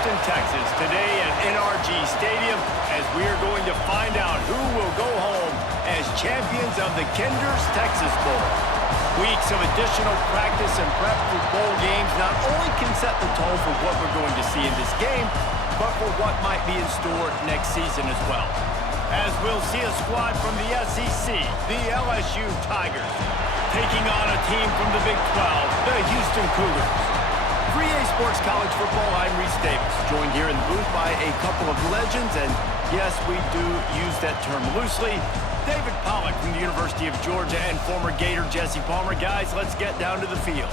Houston, Texas, today at NRG Stadium as we are going to find out who will go home as champions of the Kinder's Texas Bowl. Weeks of additional practice and prep for bowl games not only can set the tone for what we're going to see in this game, but for what might be in store next season as well. As we'll see a squad from the SEC, the LSU Tigers, taking on a team from the Big 12, the Houston Cougars. For EA Sports College Football, I'm Reese Davis, joined here in the booth by a couple of legends, and yes, we do use that term loosely. David Pollack from the University of Georgia and former Gator Jesse Palmer. Guys, let's get down to the field.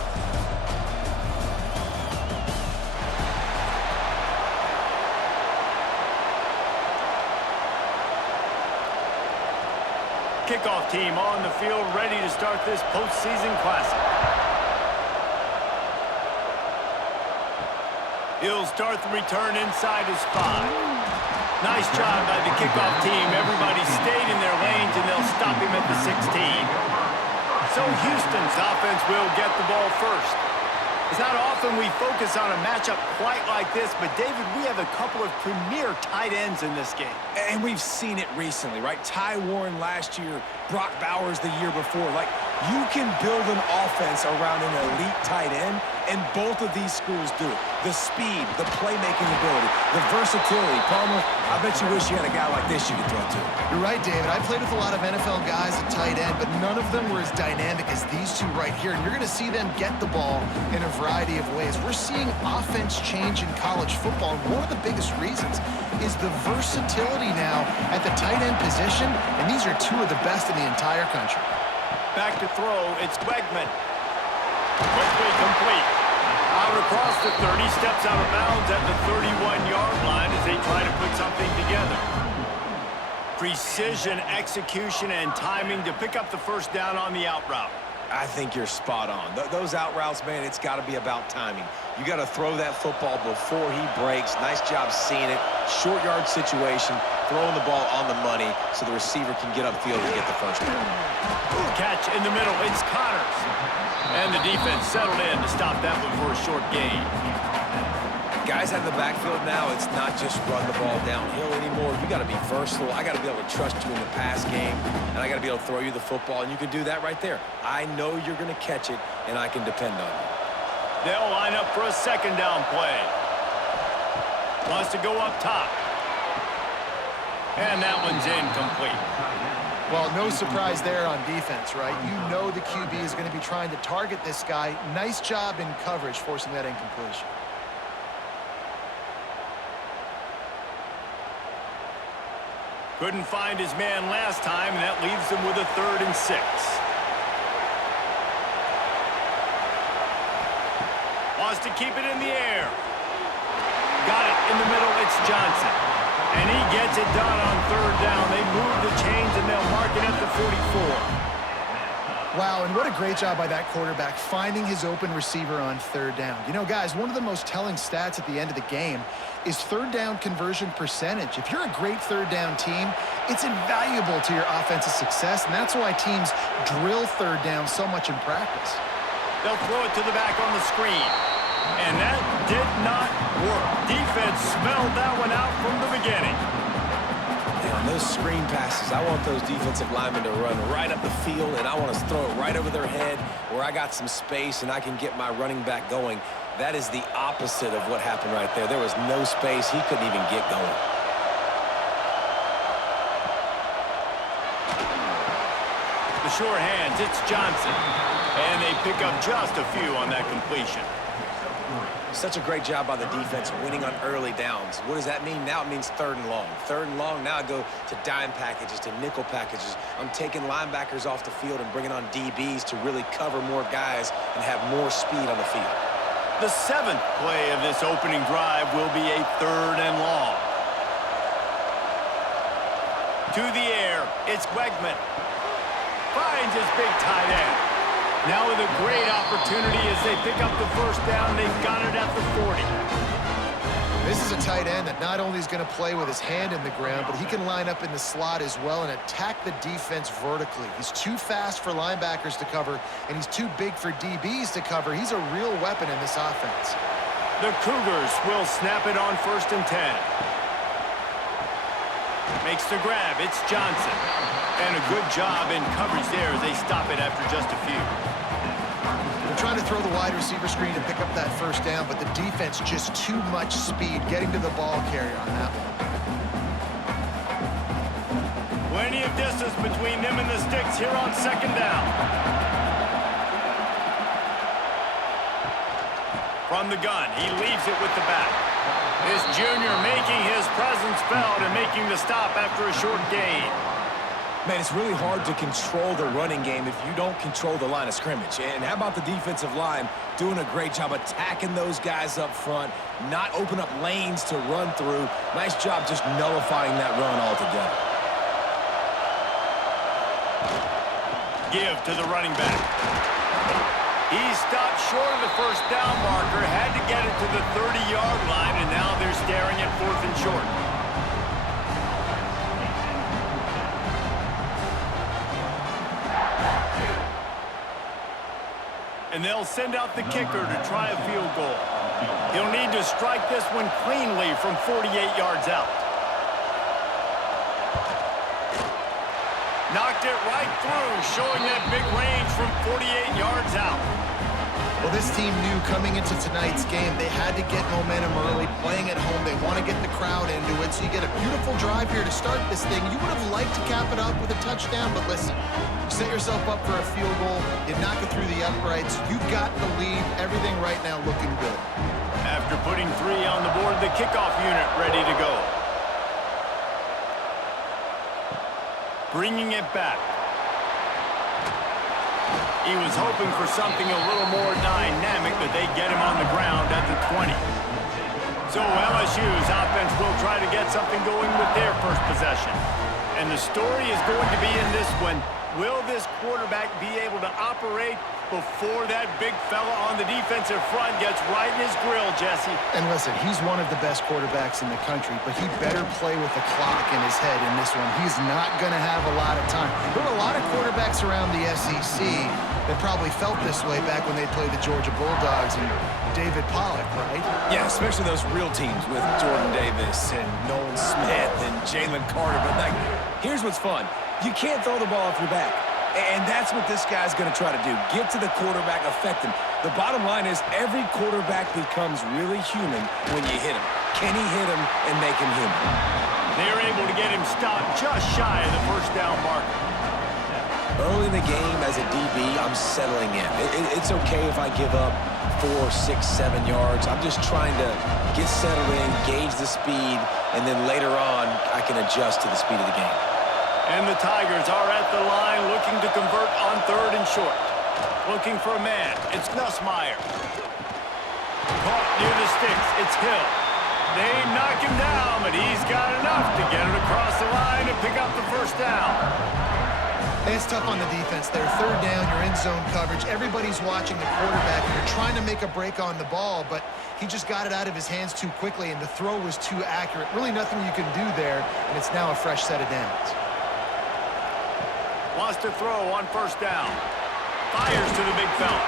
Kickoff team on the field, ready to start this postseason classic. He'll start the return inside his 5. Nice job by the kickoff team. Everybody stayed in their lanes, and they'll stop him at the 16. So Houston's offense will get the ball first. It's not often we focus on a matchup quite like this, but David, we have a couple of premier tight ends in this game. And we've seen it recently, right? Ty Warren last year, Brock Bowers the year before. Like, you can build an offense around an elite tight end, and both of these schools do it. The speed, the playmaking ability, the versatility. Palmer, I bet you wish you had a guy like this you could throw to. You're right, David. I played with a lot of NFL guys at tight end, but none of them were as dynamic as these two right here. And you're going to see them get the ball in a variety of ways. We're seeing offense change in college football, and one of the biggest reasons is the versatility now at the tight end position, and these are two of the best in the entire country. Back to throw, it's Wegman. Quickly complete. Out across the 30, steps out of bounds at the 31-yard line as they try to put something together. Precision, execution, and timing to pick up the first down on the out route. I think you're spot on. Those out routes, man, it's got to be about timing. You got to throw that football before he breaks. Nice job seeing it. Short yard situation, throwing the ball on the money so the receiver can get upfield and get the first down. Catch in the middle, it's Connors. And the defense settled in to stop that one for a short gain. Guys out of the backfield now, it's not just run the ball downhill anymore. You got to be versatile. I got to be able to trust you in the pass game, and I got to be able to throw you the football, and you can do that right there. I know you're going to catch it, and I can depend on you. They'll line up for a second down play. Wants to go up top. And that one's incomplete. Well, no surprise there on defense, right? You know the QB is going to be trying to target this guy. Nice job in coverage, forcing that incompletion. Couldn't find his man last time, and that leaves him with a 3rd and 6. Wants to keep it in the air. Got it in the middle, it's Johnson. And he gets it done on 3rd down. They move the chains, and they'll mark it at the 44. Wow, and what a great job by that quarterback finding his open receiver on 3rd down. You know, guys, one of the most telling stats at the end of the game is 3rd down conversion percentage. If you're a great 3rd down team, it's invaluable to your offensive success, and that's why teams drill 3rd down so much in practice. They'll throw it to the back on the screen. And that did not work. Defense smelled that one out from the beginning. On those screen passes, I want those defensive linemen to run right up the field, and I want to throw it right over their head where I got some space and I can get my running back going. That is the opposite of what happened right there. There was no space. He couldn't even get going. The sure hands, it's Johnson. And they pick up just a few on that completion. Such a great job by the defense winning on early downs. What does that mean? Now it means 3rd and long. 3rd and long, now I go to dime packages, to nickel packages. I'm taking linebackers off the field and bringing on DBs to really cover more guys and have more speed on the field. The 7th play of this opening drive will be a 3rd and long. To the air, it's Wegman. Finds his big tight end. Now with a great opportunity as they pick up the first down. They've got it at the 40. This is a tight end that not only is going to play with his hand in the ground, but he can line up in the slot as well and attack the defense vertically. He's too fast for linebackers to cover, and he's too big for DBs to cover. He's a real weapon in this offense. The Cougars will snap it on 1st and 10. Makes the grab. It's Johnson. And a good job in coverage there as they stop it after just a few. They're trying to throw the wide receiver screen to pick up that 1st down, but the defense just too much speed getting to the ball carrier on that one. Plenty of distance between them and the Stix here on 2nd down. From the gun, he leaves it with the back. This junior making his presence felt and making the stop after a short gain. Man, it's really hard to control the running game if you don't control the line of scrimmage. And how about the defensive line doing a great job attacking those guys up front, not open up lanes to run through. Nice job just nullifying that run altogether. Give to the running back. He stopped short of the 1st down marker, had to get it to the 30-yard line, and now they're staring at 4th and short. And they'll send out the kicker to try a field goal. He'll need to strike this one cleanly from 48 yards out. Knocked it right through, showing that big range from 48 yards out. Well, this team knew coming into tonight's game they had to get momentum early, playing at home. They want to get the crowd into it, so you get a beautiful drive here to start this thing. You would have liked to cap it up with a touchdown, but listen, you set yourself up for a field goal, you knock it through the uprights, you've got the lead, everything right now looking good. After putting 3 on the board, the kickoff unit ready to go. Bringing it back. He was hoping for something a little more dynamic, but they get him on the ground at the 20. So LSU's offense will try to get something going with their first possession. And the story is going to be in this one. Will this quarterback be able to operate before that big fella on the defensive front gets right in his grill, Jesse? And listen, he's one of the best quarterbacks in the country, but he better play with the clock in his head in this one. He's not going to have a lot of time. There were a lot of quarterbacks around the SEC that probably felt this way back when they played the Georgia Bulldogs and David Pollock, right? Yeah, especially those real teams with Jordan Davis and Nolan Smith and Jalen Carter. But, like, here's what's fun. You can't throw the ball off your back. And that's what this guy's going to try to do. Get to the quarterback, affect him. The bottom line is every quarterback becomes really human when you hit him. Can he hit him and make him human? They're able to get him stopped just shy of the 1st down marker. Early in the game, as a DB, I'm settling in. It's okay if I give up 4, 6, 7 yards. I'm just trying to get settled in, gauge the speed, and then later on, I can adjust to the speed of the game. And the Tigers are at the line looking to convert on 3rd and short. Looking for a man. It's Nussmeier. Caught near the Stix. It's Hill. They knock him down, but he's got enough to get it across the line and pick up the 1st down. It's tough on the defense there. 3rd down, you're in zone coverage. Everybody's watching the quarterback, and you're trying to make a break on the ball, but he just got it out of his hands too quickly, and the throw was too accurate. Really nothing you can do there, and it's now a fresh set of downs. Wants to throw on 1st down. Fires to the big fella.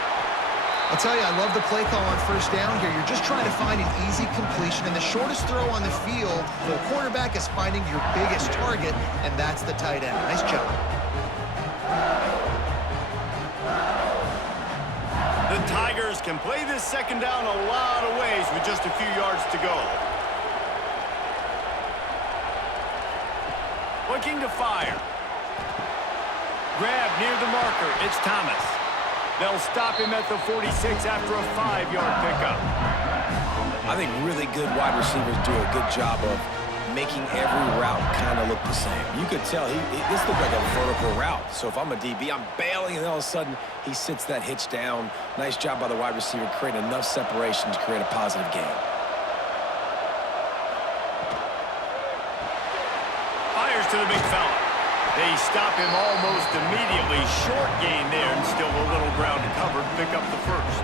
I'll tell you, I love the play call on 1st down here. You're just trying to find an easy completion, and the shortest throw on the field for the quarterback is finding your biggest target, and that's the tight end. Nice job. The Tigers can play this 2nd down a lot of ways with just a few yards to go. Looking to fire. Grab near the marker. It's Thomas. They'll stop him at the 46 after a 5-yard pickup. I think really good wide receivers do a good job of making every route kind of look the same. You could tell this looked like a vertical route. So if I'm a DB, I'm bailing, and all of a sudden he sits that hitch down. Nice job by the wide receiver, creating enough separation to create a positive gain. Fires to the big fella. They stop him almost immediately. Short gain there, and still a little ground to cover to pick up the 1st.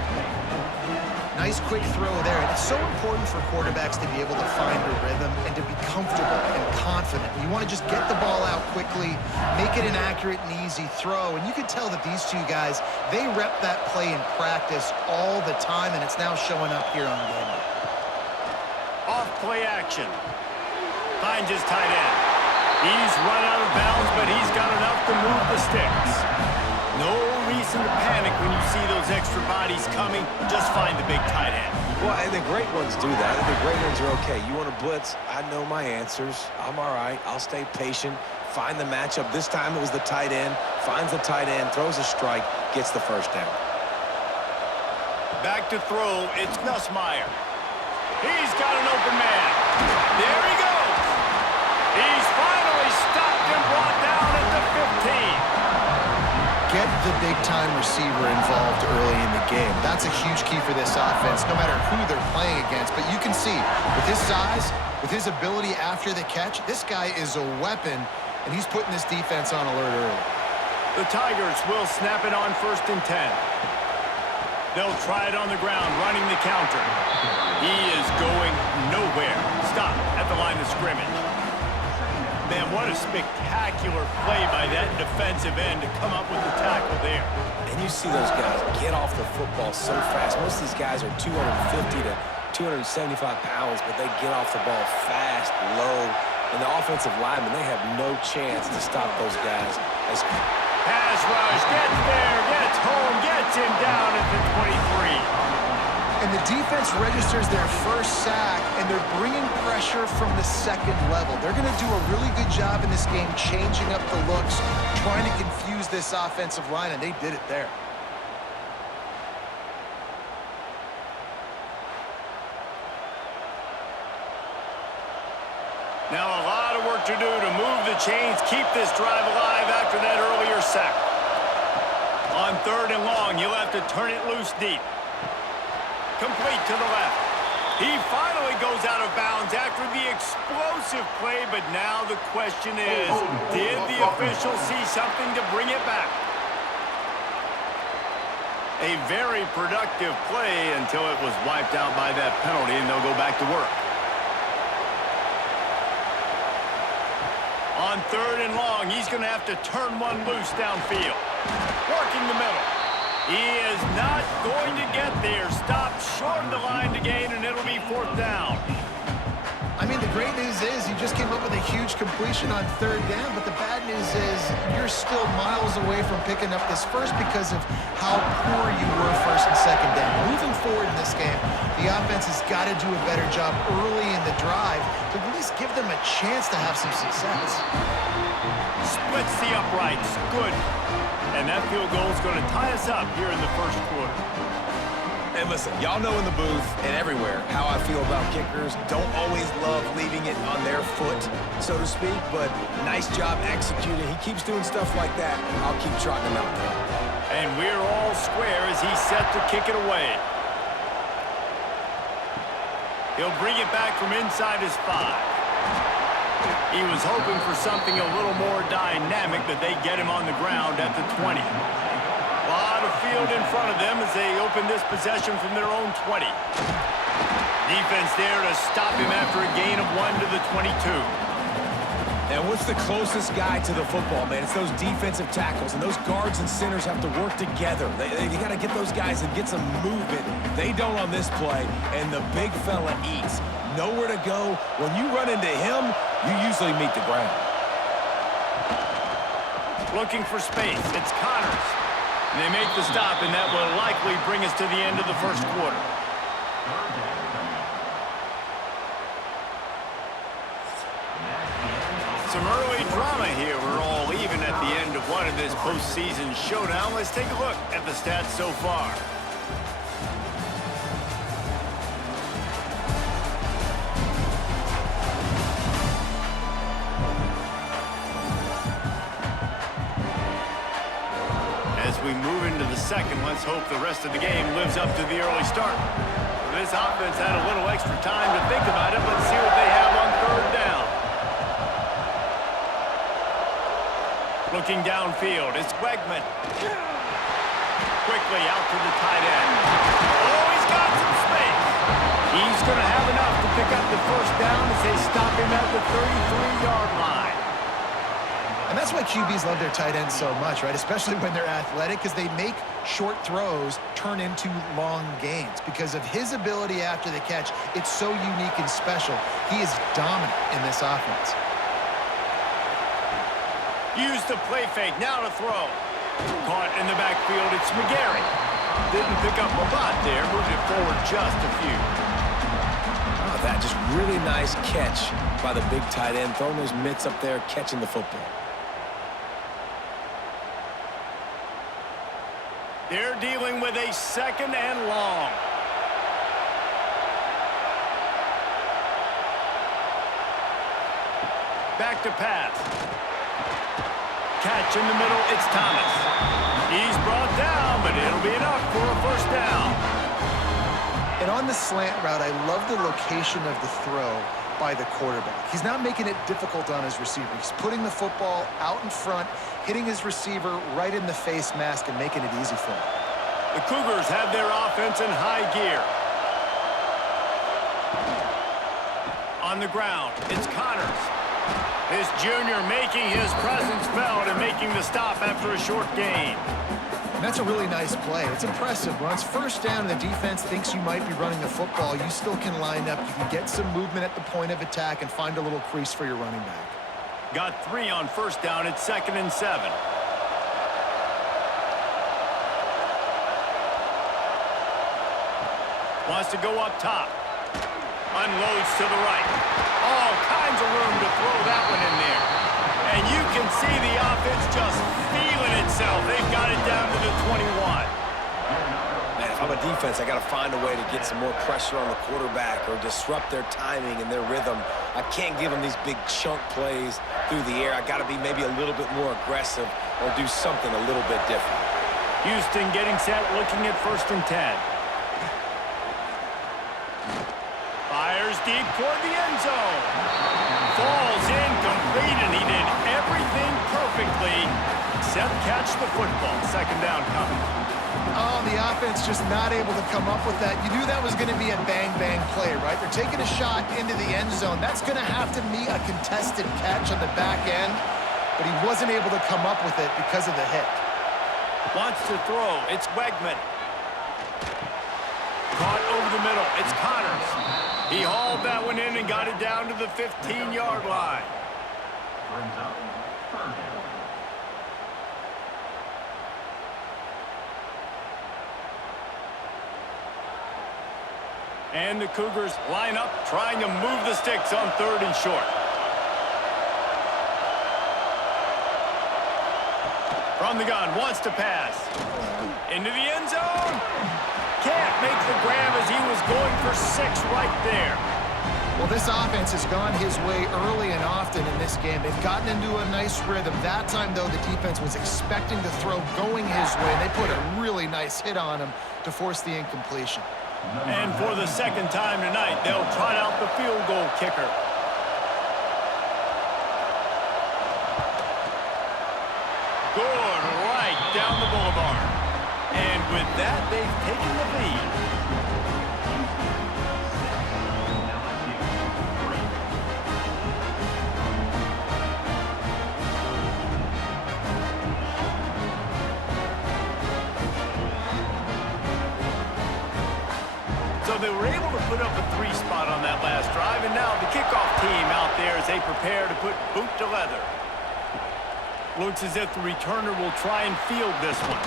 Nice quick throw there. And it's so important for quarterbacks to be able to find a rhythm and to be comfortable and confident. You want to just get the ball out quickly, make it an accurate and easy throw. And you can tell that these two guys, they rep that play in practice all the time, and it's now showing up here on game day. Off play action. Finds his tight end. He's run out of bounds, but he's got enough to move the sticks. No reason to panic when you see those extra bodies coming. Just find the big tight end. Well, and the great ones do that. The great ones are okay. You want to blitz? I know my answers. I'm all right. I'll stay patient. Find the matchup. This time it was the tight end. Finds the tight end, throws a strike, gets the first down. Back to throw. It's Nussmeier. He's got an open man. There he goes. He's finally stopped and brought down at the 15. Get the big-time receiver involved early in the game. That's a huge key for this offense, no matter who they're playing against. But you can see, with his size, with his ability after the catch, this guy is a weapon, and he's putting this defense on alert early. The Tigers will snap it on 1st and 10. They'll try it on the ground, running the counter. He is going nowhere. Stop at the line of scrimmage. Man, what a spectacular play by that defensive end to come up with the tackle there. And you see those guys get off the football so fast. Most of these guys are 250 to 275 pounds, but they get off the ball fast, low. And the offensive linemen, they have no chance to stop those guys. Pass rush, gets there, gets home, gets him down at the 23. And the defense registers their first sack, and they're bringing pressure from the second level. They're going to do a really good job in this game changing up the looks, trying to confuse this offensive line, and they did it there. Now a lot of work to do to move the chains, keep this drive alive after that earlier sack. On 3rd and long, you'll have to turn it loose deep. Complete to the left. He finally goes out of bounds after the explosive play, but now the question is, did the official see something to bring it back? A very productive play until it was wiped out by that penalty, and they'll go back to work. On 3rd and long, he's going to have to turn one loose downfield. Working the middle. He is not going to get there. Stopped short of the line to gain, and it'll be 4th down. I mean, the great news is you just came up with a huge completion on 3rd down, but the bad news is you're still miles away from picking up this first because of how poor you were 1st and 2nd down. Moving forward in this game, the offense has got to do a better job early in the drive to at least give them a chance to have some success. Splits the uprights. Good. And that field goal is going to tie us up here in the 1st quarter. And listen, y'all know in the booth and everywhere how I feel about kickers. Don't always love leaving it on their foot, so to speak, but nice job executing. He keeps doing stuff like that. I'll keep trotting him out there. And we're all square as he's set to kick it away. He'll bring it back from inside his 5. He was hoping for something a little more dynamic, but they get him on the ground at the 20. A lot of field in front of them as they open this possession from their own 20. Defense there to stop him after a gain of 1 to the 22. And what's the closest guy to the football, man? It's those defensive tackles, and those guards and centers have to work together. You got to get those guys and get some movement. They don't on this play, and the big fella eats. Nowhere to go. When you run into him, you usually meet the ground. Looking for space. It's Connors. They make the stop, and that will likely bring us to the end of the 1st quarter. Some early drama here. We're all even at the end of one of this postseason showdown. Let's take a look at the stats so far. As we move into the 2nd, let's hope the rest of the game lives up to the early start. This offense had a little extra time to think about it. Let's see what they have on 3rd down. Looking downfield, it's Wegman. Quickly out to the tight end. Oh, he's got some space. pick up the first down as they stop him at the 33-yard line. And that's why QBs love their tight ends so much, right? Especially when they're athletic, because they make short throws turn into long gains. Because of his ability after the catch, it's so unique and special. He is dominant in this offense. Use the play fake, now to throw. Caught in the backfield, it's McGarry. Didn't pick up a lot there, moved it forward just a few. Oh, that just really nice catch by the big tight end, throwing those mitts up there, catching the football. They're dealing with a 2nd and long. Back to pass. Catch in the middle, it's Thomas. He's brought down, but it'll be enough for a first down. And on the slant route, I love the location of the throw by the quarterback. He's not making it difficult on his receiver. He's putting the football out in front, hitting his receiver right in the face mask and making it easy for him. The Cougars have their offense in high gear. On the ground, it's Connors. This junior making his presence felt and making the stop after a short gain. And that's a really nice play. It's impressive. When it's first down and the defense thinks you might be running the football, you still can line up. You can get some movement at the point of attack and find a little crease for your running back. Got 3 on first down. It's 2nd and 7. Wants to go up top. Unloads to the right. All kinds of room to throw that one in there. And you can see the offense just feeling itself. They've got it down to the 21. Man, if I'm a defense, I got to find a way to get some more pressure on the quarterback or disrupt their timing and their rhythm. I can't give them these big chunk plays through the air. I got to be maybe a little bit more aggressive or do something a little bit different. Houston getting set, looking at 1st and 10. Fires deep toward the end zone. Falls incomplete, and he did everything perfectly except catch the football. 2nd down coming. Oh, the offense just not able to come up with that. You knew that was going to be a bang-bang play, right? They're taking a shot into the end zone. That's going to have to be a contested catch on the back end, but he wasn't able to come up with it because of the hit. Wants to throw. It's Wegman. Caught over the middle. It's Connors. He hauled that one in and got it down to the 15-yard line. And the Cougars line up, trying to move the sticks on 3rd and short. From the gun, wants to pass. Into the end zone. Can't make the grab as he was going for 6 right there. Well, this offense has gone his way early and often in this game. They've gotten into a nice rhythm. That time, though, the defense was expecting the throw going his way. They put a really nice hit on him to force the incompletion. And for the 2nd time tonight, they'll trot out the field goal kicker. Good right down the boulevard. And with that, they've taken the lead. So they were able to put up a 3 spot on that last drive, and now the kickoff team out there as they prepare to put boot to leather. Looks as if the returner will try and field this one.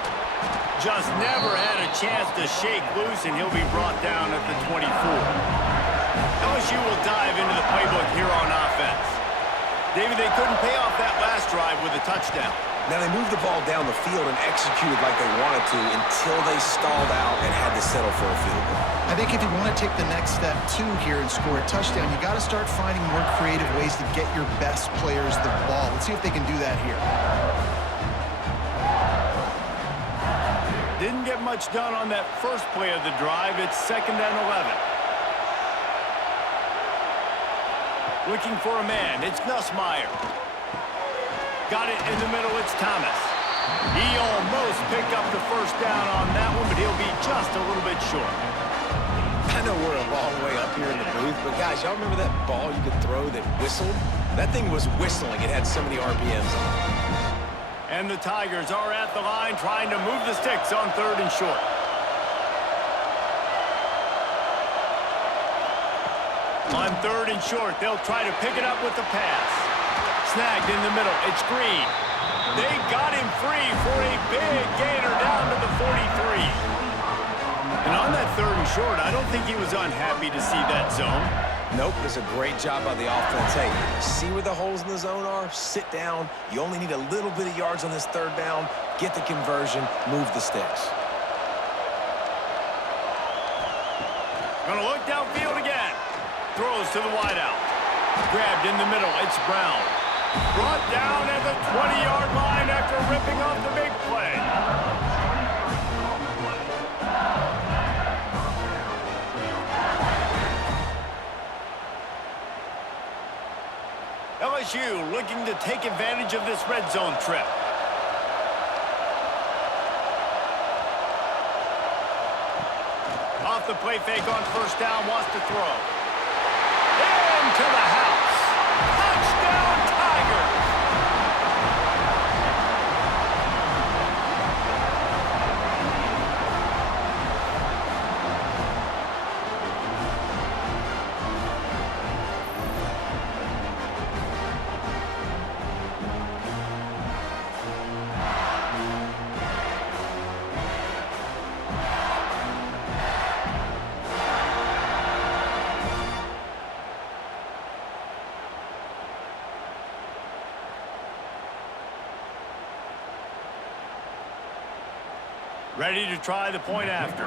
Just never had a chance to shake loose, and he'll be brought down at the 24. LSU will dive into the playbook here on offense. David, they couldn't pay off that last drive with a touchdown. Now, they moved the ball down the field and executed like they wanted to until they stalled out and had to settle for a field goal. I think if you want to take the next step, too, here and score a touchdown, you got to start finding more creative ways to get your best players the ball. Let's see if they can do that here. Didn't get much done on that first play of the drive. It's 2nd and 11. Looking for a man. It's Nussmeier. Got it in the middle. It's Thomas. He almost picked up the first down on that one, but he'll be just a little bit short. I know we're a long way up here in the booth, but guys, y'all remember that ball you could throw that whistled? That thing was whistling. It had so many RPMs on it. And the Tigers are at the line trying to move the sticks on 3rd and short. On 3rd and short, they'll try to pick it up with the pass. Snagged in the middle. It's Green. They got him free for a big gainer down to the 43. And on that 3rd and short, I don't think he was unhappy to see that zone. Nope, it's a great job by the offense. Hey, see where the holes in the zone are? Sit down. You only need a little bit of yards on this 3rd down. Get the conversion. Move the sticks. Gonna look downfield again. Throws to the wideout. Grabbed in the middle. It's Brown. Brought down at the 20-yard line after ripping off the big play. LSU looking to take advantage of this red zone trip. Off the play fake on 1st down, wants to throw. Into the house. Touchdown, Tigers. Ready to try the point after.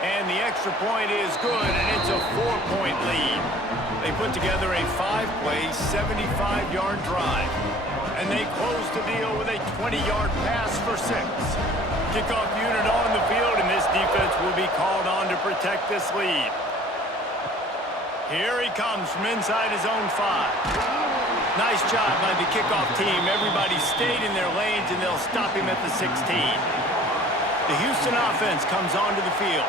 And the extra point is good, and it's a 4-point lead. They put together a 5-play, 75-yard drive. And they close the deal with a 20-yard pass for 6. Kickoff unit on the field, and this defense will be called on to protect this lead. Here he comes from inside his own 5. Nice job by the kickoff team. Everybody stayed in their lanes, and they'll stop him at the 16. The Houston offense comes onto the field.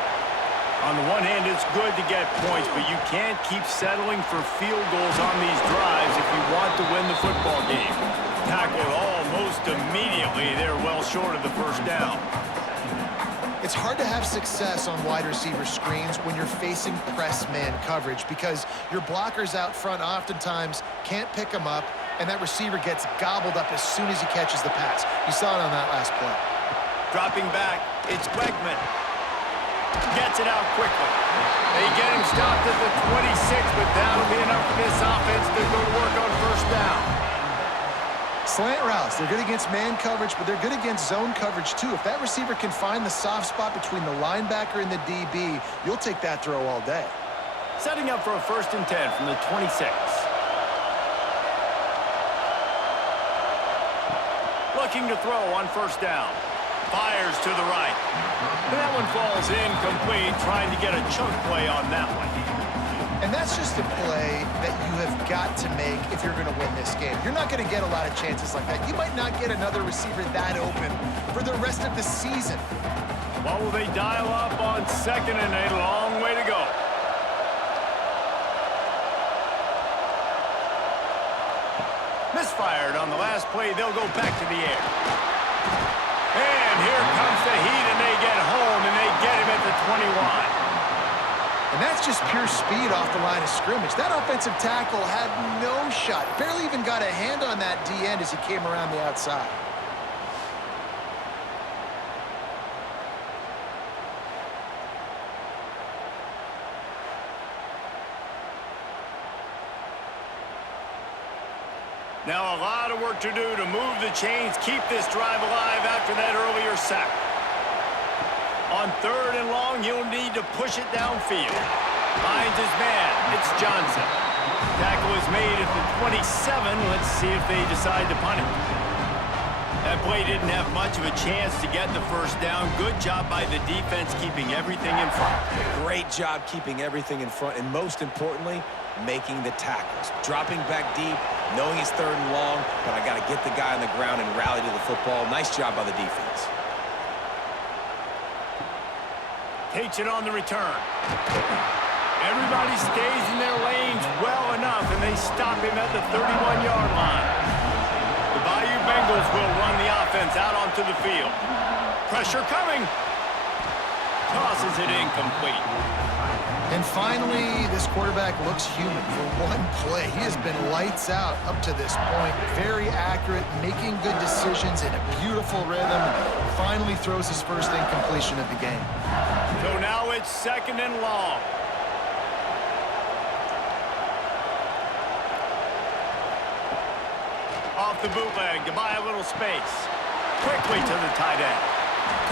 On the one hand, it's good to get points, but you can't keep settling for field goals on these drives if you want to win the football game. Tackled almost immediately. They're well short of the 1st down. It's hard to have success on wide receiver screens when you're facing press man coverage because your blockers out front oftentimes can't pick them up, and that receiver gets gobbled up as soon as he catches the pass. You saw it on that last play. Dropping back, it's Wegman. Gets it out quickly. They get him stopped at the 26, but that'll be enough for this offense to go to work on 1st down. Slant routes, they're good against man coverage, but they're good against zone coverage too. If that receiver can find the soft spot between the linebacker and the DB, you'll take that throw all day. Setting up for a 1st and 10 from the 26. Looking to throw on 1st down. Fires to the right. And that one falls incomplete, trying to get a chunk play on that one. And that's just a play that you have got to make if you're going to win this game. You're not going to get a lot of chances like that. You might not get another receiver that open for the rest of the season. What will they dial up on 2nd and 8? A long way to go. Misfired on the last play. They'll go back to the air. And here comes the heat, and they get home, and they get him at the 21. And that's just pure speed off the line of scrimmage. That offensive tackle had no shot. Barely even got a hand on that D-end as he came around the outside. Now a lot of work to do to move the chains, keep this drive alive after that earlier sack. On 3rd and long, he'll need to push it downfield. Finds his man. It's Johnson. Tackle is made at the 27. Let's see if they decide to punt it. That play didn't have much of a chance to get the 1st down. Good job by the defense keeping everything in front. Great job keeping everything in front, and most importantly, making the tackles. Dropping back deep, knowing it's 3rd and long, but I got to get the guy on the ground and rally to the football. Nice job by the defense. Takes it on the return. Everybody stays in their lanes well enough, and they stop him at the 31-yard line. The Bayou Bengals will run the offense out onto the field. Pressure coming. Tosses it incomplete. And finally, this quarterback looks human for one play. He has been lights out up to this point. Very accurate, making good decisions in a beautiful rhythm. Finally throws his first incompletion of the game. So now it's 2nd and long. Off the bootleg to buy a little space. Quickly to the tight end.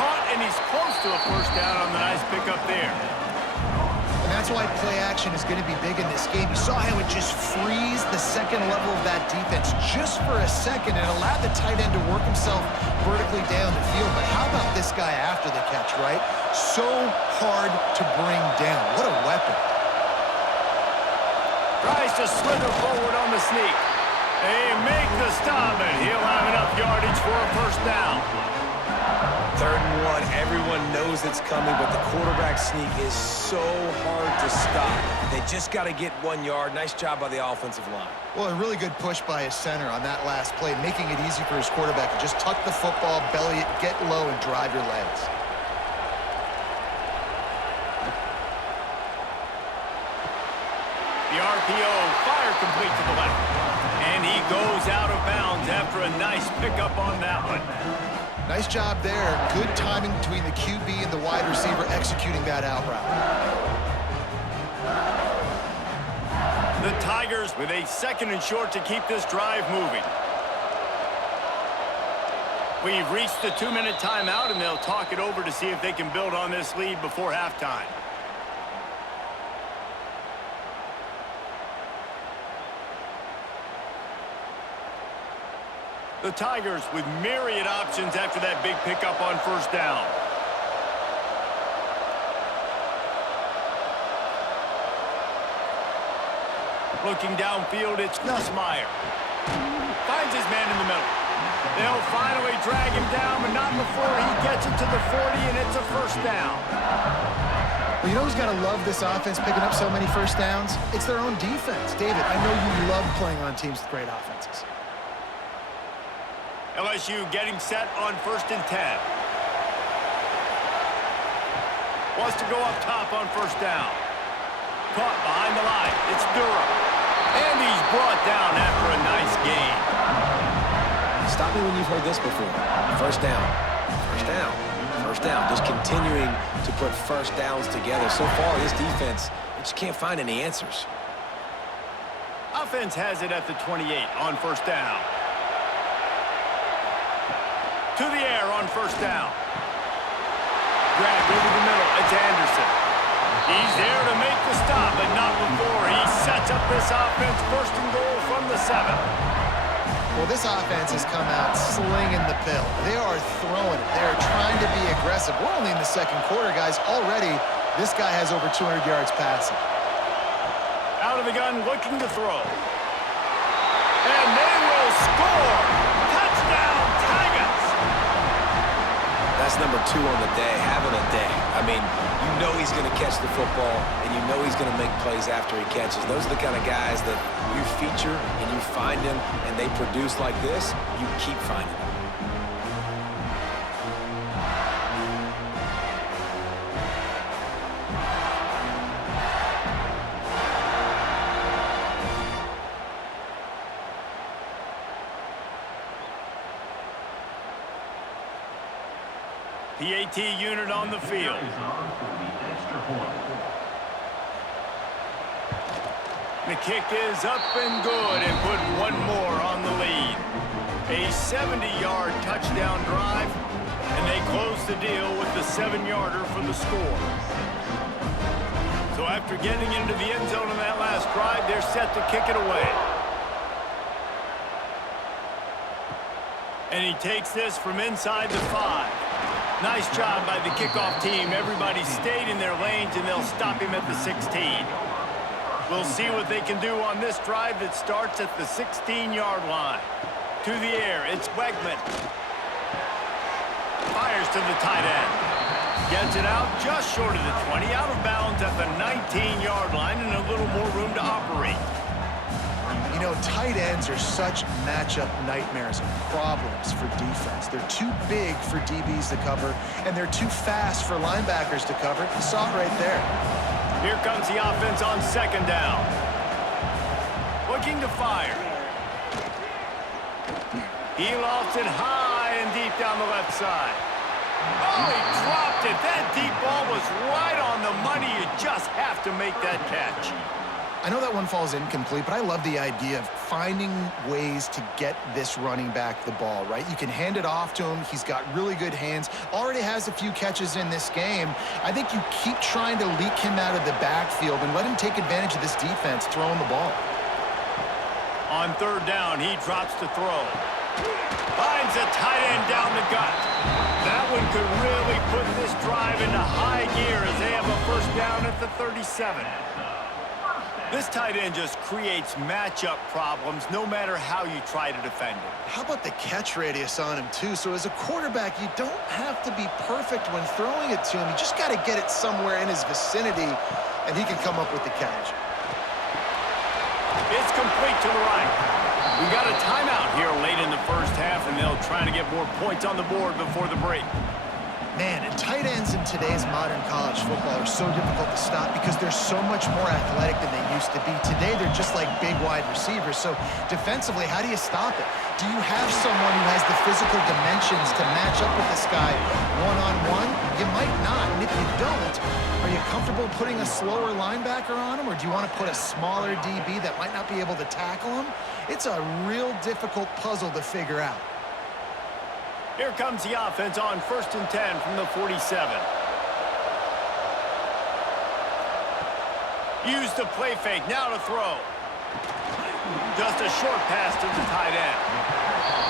Caught, and he's close to a first down on the nice pickup there. And that's why play action is going to be big in this game. You saw how it just frees the second level of that defense just for a second and allowed the tight end to work himself vertically down the field. But how about this guy after the catch, right? So hard to bring down. What a weapon. Tries to slither forward on the sneak. They make the stop, and he'll have enough yardage for a first down. 3rd and 1, everyone knows it's coming, but the quarterback sneak is so hard to stop. They just got to get 1 yard. Nice job by the offensive line. Well, a really good push by his center on that last play, making it easy for his quarterback to just tuck the football, belly it, get low, and drive your legs. The RPO, fire complete to the left. And he goes out of bounds after a nice pickup on that one. Nice job there. Good timing between the QB and the wide receiver executing that out route. The Tigers with a 2nd and short to keep this drive moving. We've reached the 2-minute timeout, and they'll talk it over to see if they can build on this lead before halftime. The Tigers with myriad options after that big pickup on first down. Looking downfield, it's Nussmeier. Finds his man in the middle. They'll finally drag him down, but not before he gets it to the 40, and it's a first down. Well, you know who's got to love this offense picking up so many first downs? It's their own defense. David, I know you love playing on teams with great offenses. LSU getting set on 1st and 10. Wants to go up top on first down. Caught behind the line. It's Durham. And he's brought down after a nice gain. Stop me when you've heard this before. First down. First down. First down. Just continuing to put first downs together. So far, this defense, they just can't find any answers. Offense has it at the 28 on first down. To the air on first down. Grabbed over the middle. It's Anderson. He's there to make the stop, but not before he sets up this offense 1st and goal from the 7. Well, this offense has come out slinging the pill. They are throwing it. They're trying to be aggressive. We're only in the 2nd quarter, guys. Already, this guy has over 200 yards passing. Out of the gun, looking to throw. And they will score. Touchdown, Tigers. That's number 2 on the day, having a day. I mean, you know he's going to catch the football, and you know he's going to make plays after he catches. Those are the kind of guys that you feature and you find them, and they produce like this, you keep finding them. PAT unit on the field. The kick is up and good and put one more on the lead. A 70-yard touchdown drive, and they close the deal with the 7-yarder for the score. So after getting into the end zone on that last drive, they're set to kick it away. And he takes this from inside the 5. Nice job by the kickoff team. Everybody stayed in their lanes, and they'll stop him at the 16. We'll see what they can do on this drive that starts at the 16-yard line. To the air, it's Wegman. Fires to the tight end. Gets it out just short of the 20, out of bounds at the 19-yard line, and a little more room to operate. You know, tight ends are such matchup nightmares and problems for defense. They're too big for DBs to cover, and they're too fast for linebackers to cover. You saw it right there. Here comes the offense on second down. Looking to fire. He lofts it high and deep down the left side. Oh, he dropped it. That deep ball was right on the money. You just have to make that catch. I know that one falls incomplete, but I love the idea of finding ways to get this running back the ball, right? You can hand it off to him. He's got really good hands. Already has a few catches in this game. I think you keep trying to leak him out of the backfield and let him take advantage of this defense throwing the ball. On third down, he drops to throw. Finds a tight end down the gut. That one could really put this drive into high gear as they have a first down at the 37. This tight end just creates matchup problems no matter how you try to defend him. How about the catch radius on him, too? So as a quarterback, you don't have to be perfect when throwing it to him. You just got to get it somewhere in his vicinity, and he can come up with the catch. It's complete to the right. We got a timeout here late in the first half, and they'll try to get more points on the board before the break. Man, and tight ends in today's modern college football are so difficult to stop because they're so much more athletic than they used to be. Today, they're just like big wide receivers. So defensively, how do you stop it? Do you have someone who has the physical dimensions to match up with this guy one-on-one? You might not, and if you don't, are you comfortable putting a slower linebacker on him, or do you want to put a smaller DB that might not be able to tackle him? It's a real difficult puzzle to figure out. Here comes the offense on 1st and 10 from the 47. Use the play fake, now to throw. Just a short pass to the tight end.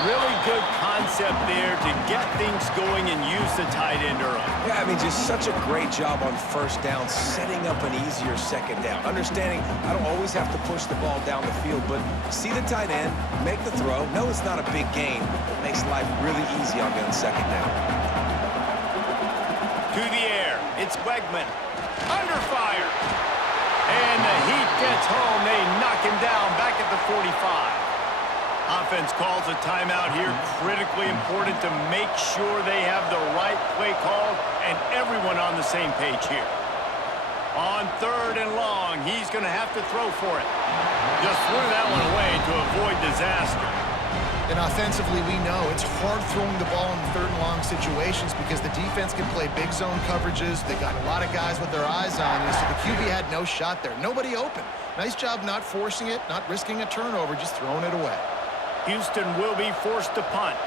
Really good concept there to get things going and use the tight end early. Yeah, I mean, just such a great job on first down, setting up an easier second down. Understanding I don't always have to push the ball down the field, but see the tight end, make the throw. No, it's not a big gain, but makes life really easy on me on second down. To the air, it's Wegman. Under fire. And the heat gets home. They knock him down back at the 45. Offense calls a timeout here. Critically important to make sure they have the right play call and everyone on the same page here. On 3rd and long, he's going to have to throw for it. Just threw that one away to avoid disaster. And offensively, we know it's hard throwing the ball in 3rd and long situations because the defense can play big zone coverages. They got a lot of guys with their eyes on you, so the QB had no shot there. Nobody open. Nice job not forcing it, not risking a turnover, just throwing it away. Houston will be forced to punt.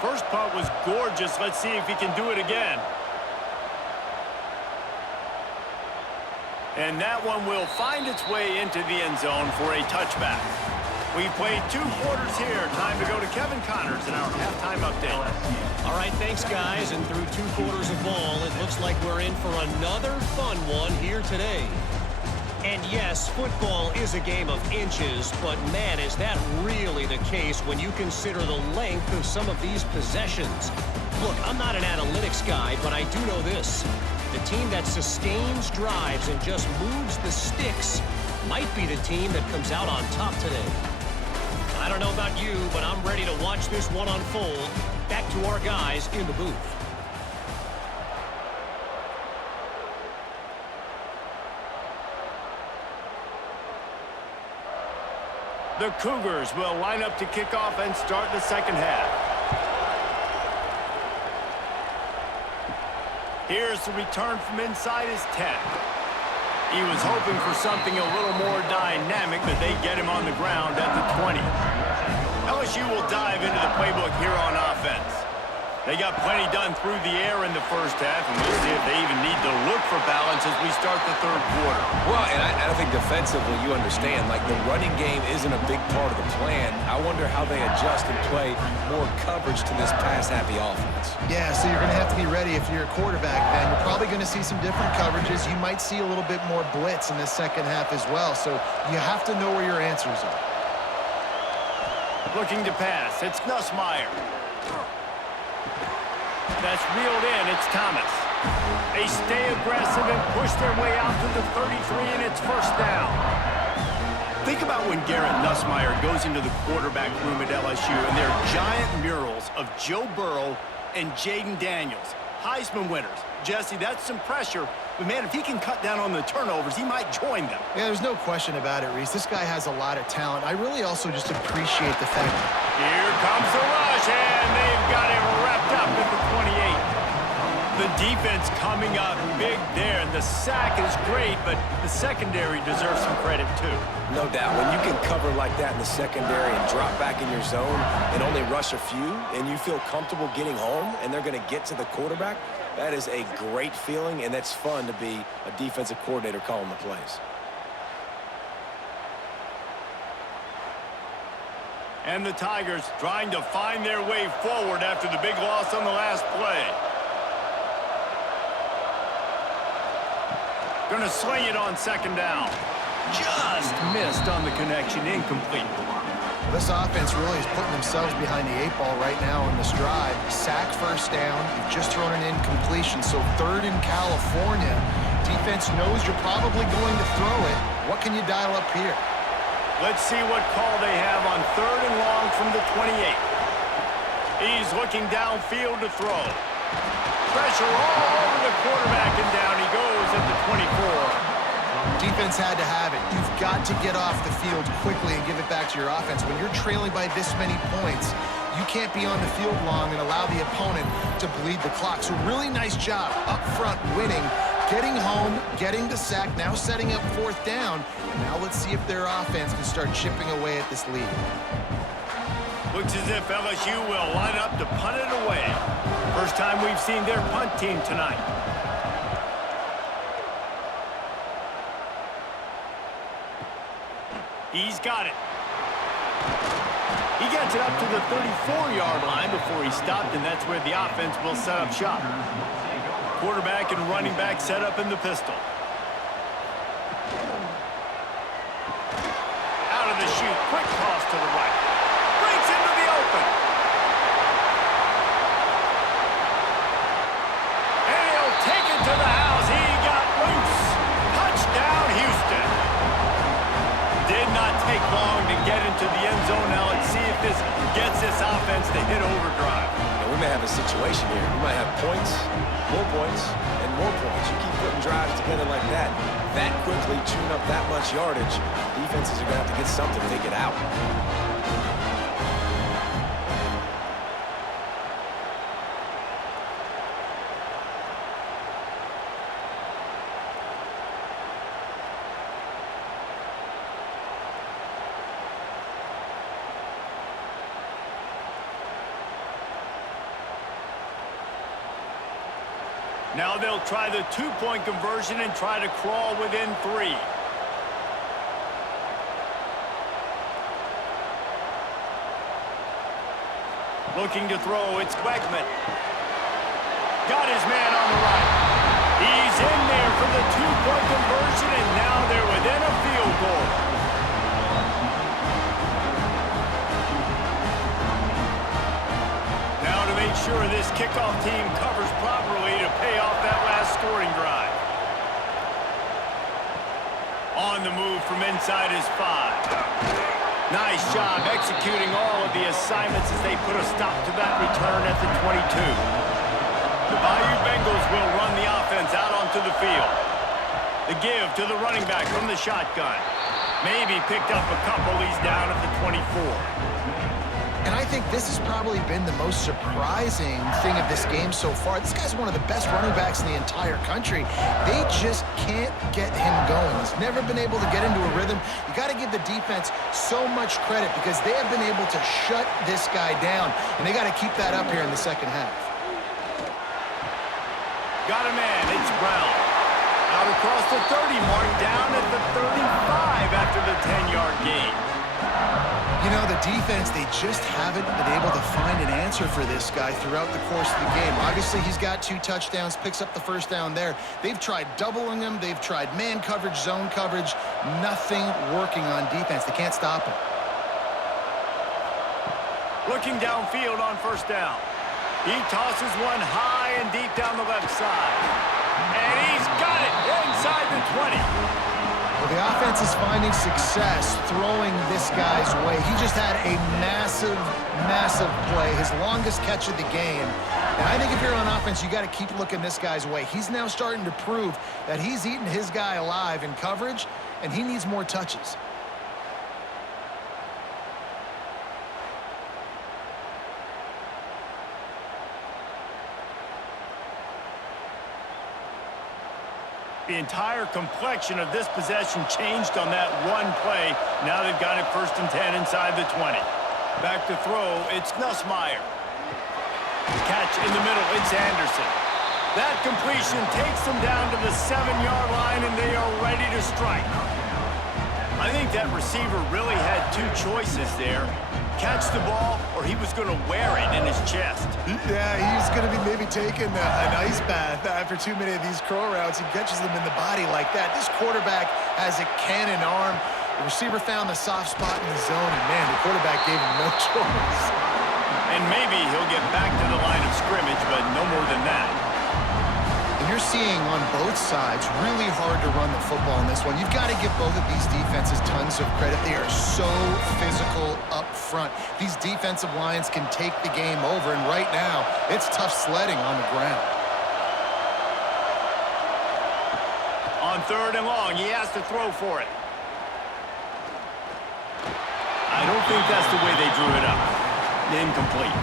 First punt was gorgeous. Let's see if he can do it again. And that one will find its way into the end zone for a touchback. We've played 2 quarters here. Time to go to Kevin Connors in our halftime update. All right, thanks, guys. And through 2 quarters of ball, it looks like we're in for another fun one here today. And yes, football is a game of inches, but man, is that really the case when you consider the length of some of these possessions. Look, I'm not an analytics guy, but I do know this. The team that sustains drives and just moves the sticks might be the team that comes out on top today. I don't know about you, but I'm ready to watch this one unfold. Back to our guys in the booth. The Cougars will line up to kick off and start the second half. Here's the return from inside his 10. He was hoping for something a little more dynamic, but they get him on the ground at the 20. LSU will dive into the playbook here on offense. They got plenty done through the air in the first half, and we'll see if they even need to look for balance as we start the 3rd quarter. Well, and I think defensively, you understand, like the running game isn't a big part of the plan. I wonder how they adjust and play more coverage to this pass-happy offense. Yeah, so you're going to have to be ready if you're a quarterback, then. You're probably going to see some different coverages. You might see a little bit more blitz in the second half as well, so you have to know where your answers are. Looking to pass, it's Nussmeier. That's reeled in, it's Thomas. They stay aggressive and push their way out to the 33, and it's first down. Think about when Garrett Nussmeier goes into the quarterback room at LSU, and there are giant murals of Joe Burrow and Jaden Daniels, Heisman winners. Jesse, that's some pressure. But, man, if he can cut down on the turnovers, he might join them. Yeah, there's no question about it, Reese. This guy has a lot of talent. I really also just appreciate the fact. Here comes the rush, and they've got him wrapped up at the 28. The defense coming up big there, and the sack is great, but the secondary deserves some credit, too. No doubt. When you can cover like that in the secondary and drop back in your zone and only rush a few, and you feel comfortable getting home, and they're going to get to the quarterback, that is a great feeling, and that's fun to be a defensive coordinator calling the plays. And the Tigers trying to find their way forward after the big loss on the last play. Going to sling it on second down. Just missed on the connection, incomplete. This offense really is putting themselves behind the 8 ball right now in this drive. Sack first down. You've just thrown an incompletion, so third in California. Defense knows you're probably going to throw it. What can you dial up here? Let's see what call they have on third and long from the 28. He's looking downfield to throw. Pressure all over the quarterback, and down he goes at the 24. Defense had to have it. You've got to get off the field quickly and give it back to your offense. When you're trailing by this many points, you can't be on the field long and allow the opponent to bleed the clock. So really nice job up front winning, getting home, getting the sack, now setting up fourth down. And now let's see if their offense can start chipping away at this lead. Looks as if LSU will line up to punt it away. First time we've seen their punt team tonight. He's got it. He gets it up to the 34-yard line before he stopped, and that's where the offense will set up shop. Quarterback and running back set up in the pistol. Out of the chute, quick toss to the right. Breaks into the open. And he'll take it to the house. He got loose. Touchdown, Houston. Did not take long to get into the end zone. Now let's see if this gets this offense to hit overdrive. We may have a situation here. We might have points, and more points. You keep putting drives together like that quickly, tune up that much yardage, defenses are going to have to get something to get out. Now they'll try the two-point conversion and try to crawl within 3. Looking to throw, it's Beckman. Got his man on the right. He's in there for the two-point conversion, and now they're within a field goal. Now to make sure this kickoff team covers properly to pay off that last scoring drive. On the move from inside his 5. Nice job executing all of the assignments as they put a stop to that return at the 22. The Bayou Bengals will run the offense out onto the field. The give to the running back from the shotgun. Maybe picked up a couple. He's down at the 24. And I think this has probably been the most surprising thing of this game so far. This guy's one of the best running backs in the entire country. They just can't get him going. He's never been able to get into a rhythm. You got to give the defense so much credit because they have been able to shut this guy down, and they got to keep that up here in the second half. Got a man. It's Brown. Out across the 30 mark, down at the 35 after the 10-yard gain. You know, the defense, they just haven't been able to find an answer for this guy throughout the course of the game. Obviously, he's got 2 touchdowns, picks up the first down there. They've tried doubling him. They've tried man coverage, zone coverage. Nothing working on defense. They can't stop him. Looking downfield on first down. He tosses one high and deep down the left side. inside the 20. Well, the offense is finding success throwing this guy's way. He just had a massive, massive play, his longest catch of the game. And I think if you're on offense, you got to keep looking this guy's way. He's now starting to prove that he's eating his guy alive in coverage, and he needs more touches. The entire complexion of this possession changed on that one play. Now they've got it 1st and 10 inside the 20. Back to throw, it's Nussmeier. Catch in the middle, it's Anderson. That completion takes them down to the 7-yard line, and they are ready to strike. I think that receiver really had two choices there. Catch the ball, or he was going to wear it in his chest. Yeah, he's going to be maybe taking an ice bath after too many of these curl routes. He catches them in the body like that. This quarterback has a cannon arm. The receiver found the soft spot in the zone, and man, the quarterback gave him no choice. And maybe he'll get back to the line of scrimmage, but no more than that. And you're seeing on both sides really hard to run the football in this one. You've got to give both of these defenses tons of credit. They are so physical up front. These defensive lines can take the game over, and right now, it's tough sledding on the ground. On 3rd and long, he has to throw for it. I don't think that's the way they drew it up. Incomplete.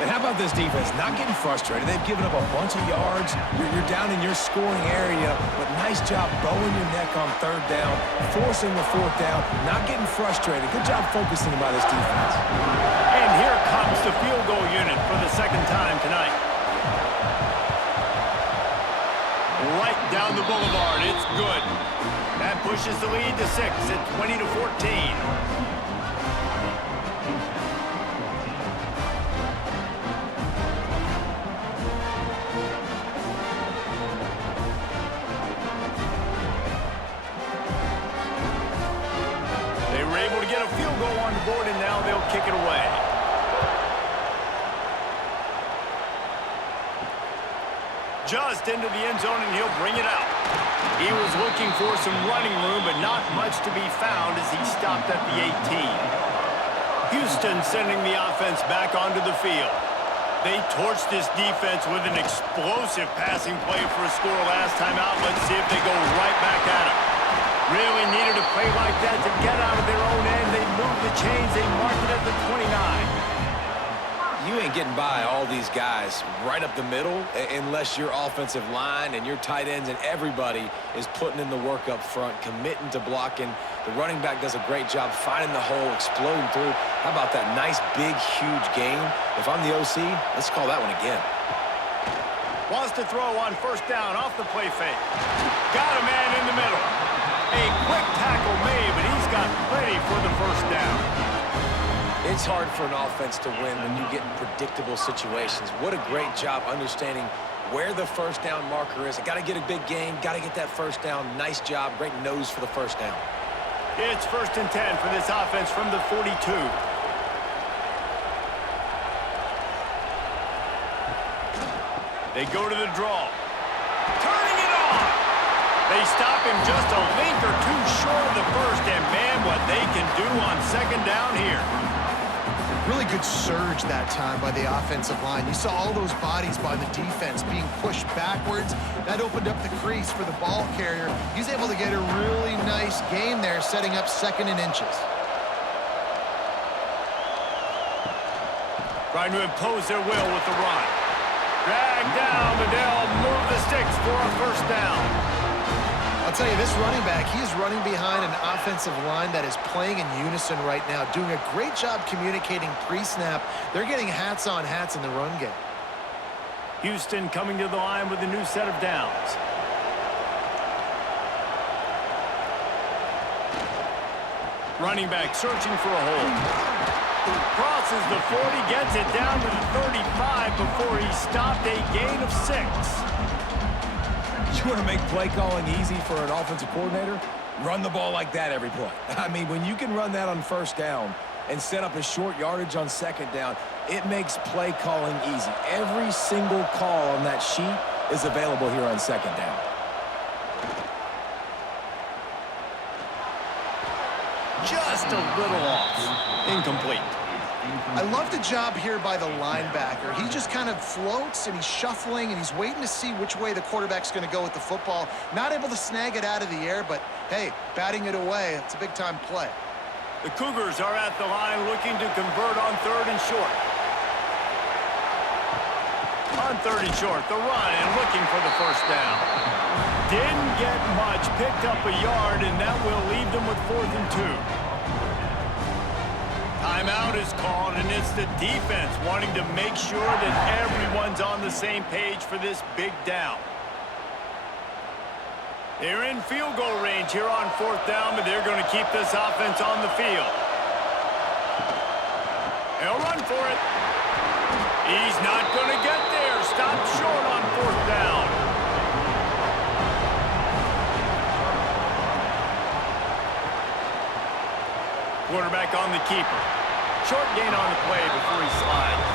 And how about this defense? Not getting frustrated. They've given up a bunch of yards. You're down in your scoring area, but nice job bowing your neck on 3rd down, forcing the 4th down, not getting frustrated. Good job focusing by this defense. And here comes the field goal unit for the 2nd time tonight. Right down the boulevard, it's good. That pushes the lead to 6 at 20-14. And now they'll kick it away. Just into the end zone, and he'll bring it out. He was looking for some running room, but not much to be found as he stopped at the 18. Houston sending the offense back onto the field. They torched this defense with an explosive passing play for a score last time out. Let's see if they go right back at him. Really needed a play like that to get out of their own end. They moved the chains. They marked it at the 29. You ain't getting by all these guys right up the middle unless your offensive line and your tight ends and everybody is putting in the work up front, committing to blocking. The running back does a great job finding the hole, exploding through. How about that nice, big, huge game? If I'm the OC, let's call that one again. Wants to throw on 1st down off the play fake. Got a man in the middle. A quick tackle made, but he's got plenty for the 1st down. It's hard for an offense to win when you get in predictable situations. What a great job understanding where the 1st down marker is. I got to get a big gain, got to get that 1st down. Nice job, great nose for the 1st down. It's 1st and 10 for this offense from the 42. They go to the draw. Turning it on. They stop him just a link or two short of the 1st, and man, what they can do on 2nd down here. Really good surge that time by the offensive line. You saw all those bodies by the defense being pushed backwards. That opened up the crease for the ball carrier. He's able to get a really nice gain there, setting up 2nd and inches. Trying to impose their will with the run. Drag down, but they'll move the sticks for a 1st down. I'll tell you, this running back, he's running behind an offensive line that is playing in unison right now, doing a great job communicating pre-snap. They're getting hats on hats in the run game. Houston coming to the line with a new set of downs. Running back searching for a hole. Crosses the 40, gets it down to the 35 before he stopped, a gain of 6. You want to make play calling easy for an offensive coordinator? Run the ball like that every play. I mean, when you can run that on 1st down and set up a short yardage on 2nd down, it makes play calling easy. Every single call on that sheet is available here on 2nd down. just a little off. Incomplete. I love the job here by the linebacker. He just kind of floats, and he's shuffling, and he's waiting to see which way the quarterback's going to go with the football. Not able to snag it out of the air, but, hey, batting it away, it's a big-time play. The Cougars are at the line looking to convert on 3rd and short. On 3rd and short, the run and looking for the first down. Didn't get much, picked up a yard, and that will leave them with 4th and 2. Timeout is called, and it's the defense wanting to make sure that everyone's on the same page for this big down. They're in field goal range here on 4th down, but they're going to keep this offense on the field. They'll run for it. He's not going to get there. Stop short on 4th down. Quarterback on the keeper. Short gain on the play before he slides.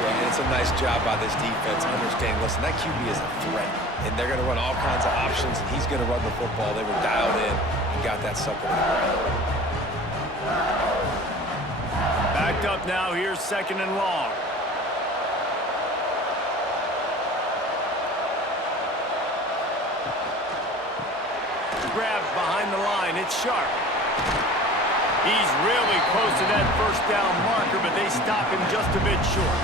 Yeah, and it's a nice job by this defense understanding, listen, that QB is a threat, and they're going to run all kinds of options, and he's going to run the football. They were dialed in and got that sucker to the ground. Backed up now. Here's 2nd and long. Grab behind the line. It's Sharp. He's really close to that first down marker, but they stop him just a bit short.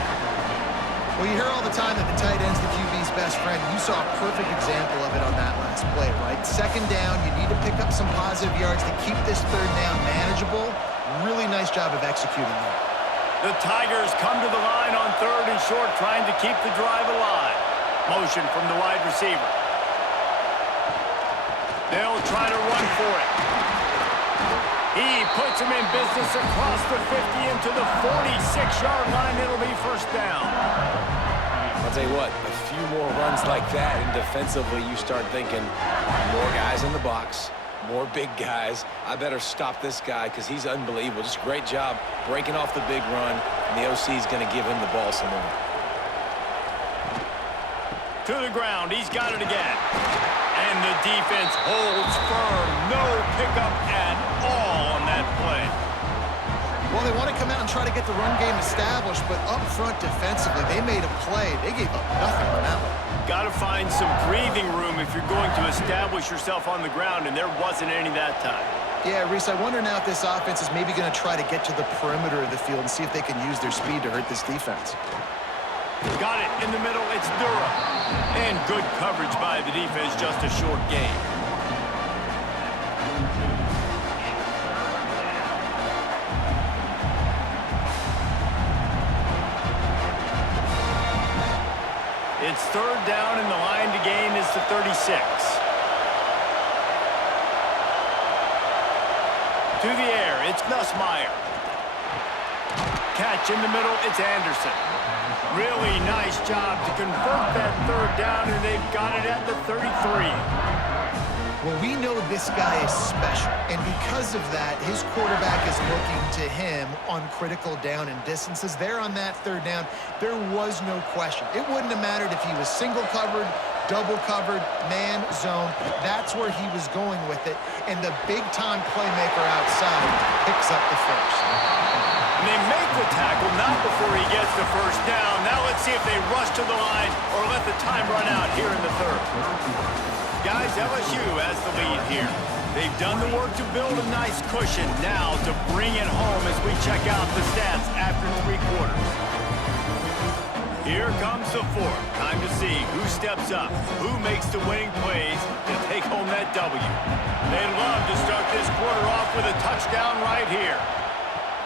Well, you hear all the time that the tight end's the QB's best friend. You saw a perfect example of it on that last play, right? 2nd down, you need to pick up some positive yards to keep this 3rd down manageable. Really nice job of executing that. The Tigers come to the line on 3rd and short, trying to keep the drive alive. Motion from the wide receiver. They'll try to run for it. He puts him in business across the 50 into the 46-yard line. It'll be first down. I'll tell you what, a few more runs like that, and defensively you start thinking more guys in the box, more big guys. I better stop this guy because he's unbelievable. Just a great job breaking off the big run, and the OC is going to give him the ball some more. To the ground. He's got it again. And the defense holds firm. No pickup at all on that play. Well, they want to come out and try to get the run game established, but up front defensively, they made a play. They gave up nothing on that one. Got to find some breathing room if you're going to establish yourself on the ground, and there wasn't any that time. Yeah, Reese, I wonder now if this offense is maybe going to try to get to the perimeter of the field and see if they can use their speed to hurt this defense. Got it in the middle. It's Durham. And good coverage by the defense, just a short gain. It's 3rd down, and the line to gain is the 36. To the air, it's Nussmeier. Catch in the middle, it's Anderson. Really nice job to convert that 3rd down, and they've got it at the 33. Well, we know this guy is special, and because of that, his quarterback is looking to him on critical down and distances. There on that 3rd down, there was no question. It wouldn't have mattered if he was single covered, double covered, man, zone. That's where he was going with it, and the big-time playmaker outside picks up the first. And they make the tackle, not before he gets the first down. Now let's see if they rush to the line or let the time run out here in the 3rd. Guys, LSU has the lead here. They've done the work to build a nice cushion. Now to bring it home as we check out the stats after 3 quarters. Here comes the 4th. Time to see who steps up, who makes the winning plays to take home that W. They'd love to start this quarter off with a touchdown right here.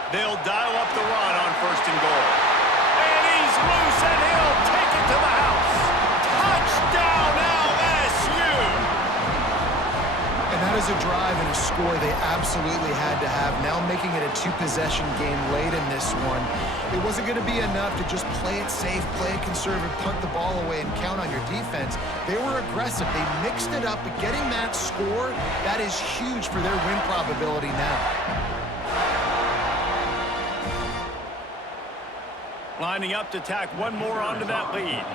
They'll dial up the run on 1st and goal. And he's loose, and he'll take it to the house. Touchdown, LSU! And that is a drive and a score they absolutely had to have. Now making it a 2-possession game late in this one. It wasn't going to be enough to just play it safe, play it conservative, punt the ball away, and count on your defense. They were aggressive. They mixed it up, but getting that score, that is huge for their win probability now. Lining up to tack one more onto that lead.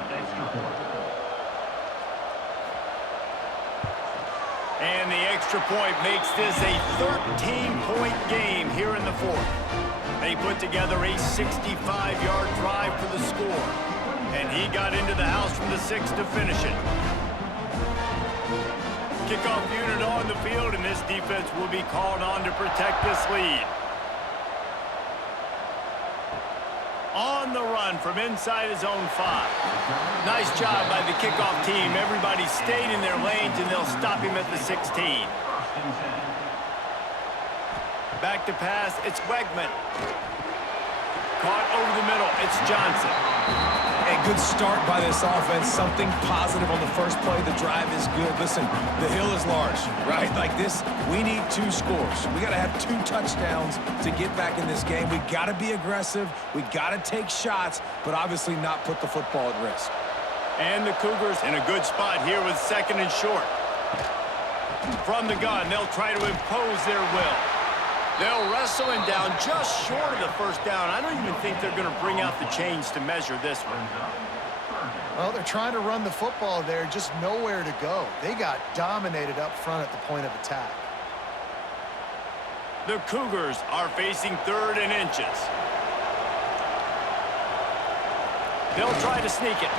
And the extra point makes this a 13-point game here in the fourth. They put together a 65-yard drive for the score. And he got into the house from the 6 to finish it. Kickoff unit on the field, and this defense will be called on to protect this lead. On the run from inside his own 5. Nice job by the kickoff team. Everybody stayed in their lanes, and they'll stop him at the 16. Back to pass, it's Wegman. Caught over the middle, it's Johnson. A good start by this offense. Something positive on the first play. The drive is good. Listen, the hill is large, right? Like this, we need 2 scores. We got to have 2 touchdowns to get back in this game. We got to be aggressive. We got to take shots, but obviously not put the football at risk. And the Cougars in a good spot here with 2nd and short. From the gun, they'll try to impose their will. They'll wrestle him down just short of the first down. I don't even think they're going to bring out the chains to measure this one. Well, they're trying to run the football there, just nowhere to go. They got dominated up front at the point of attack. The Cougars are facing 3rd and inches. They'll try to sneak it.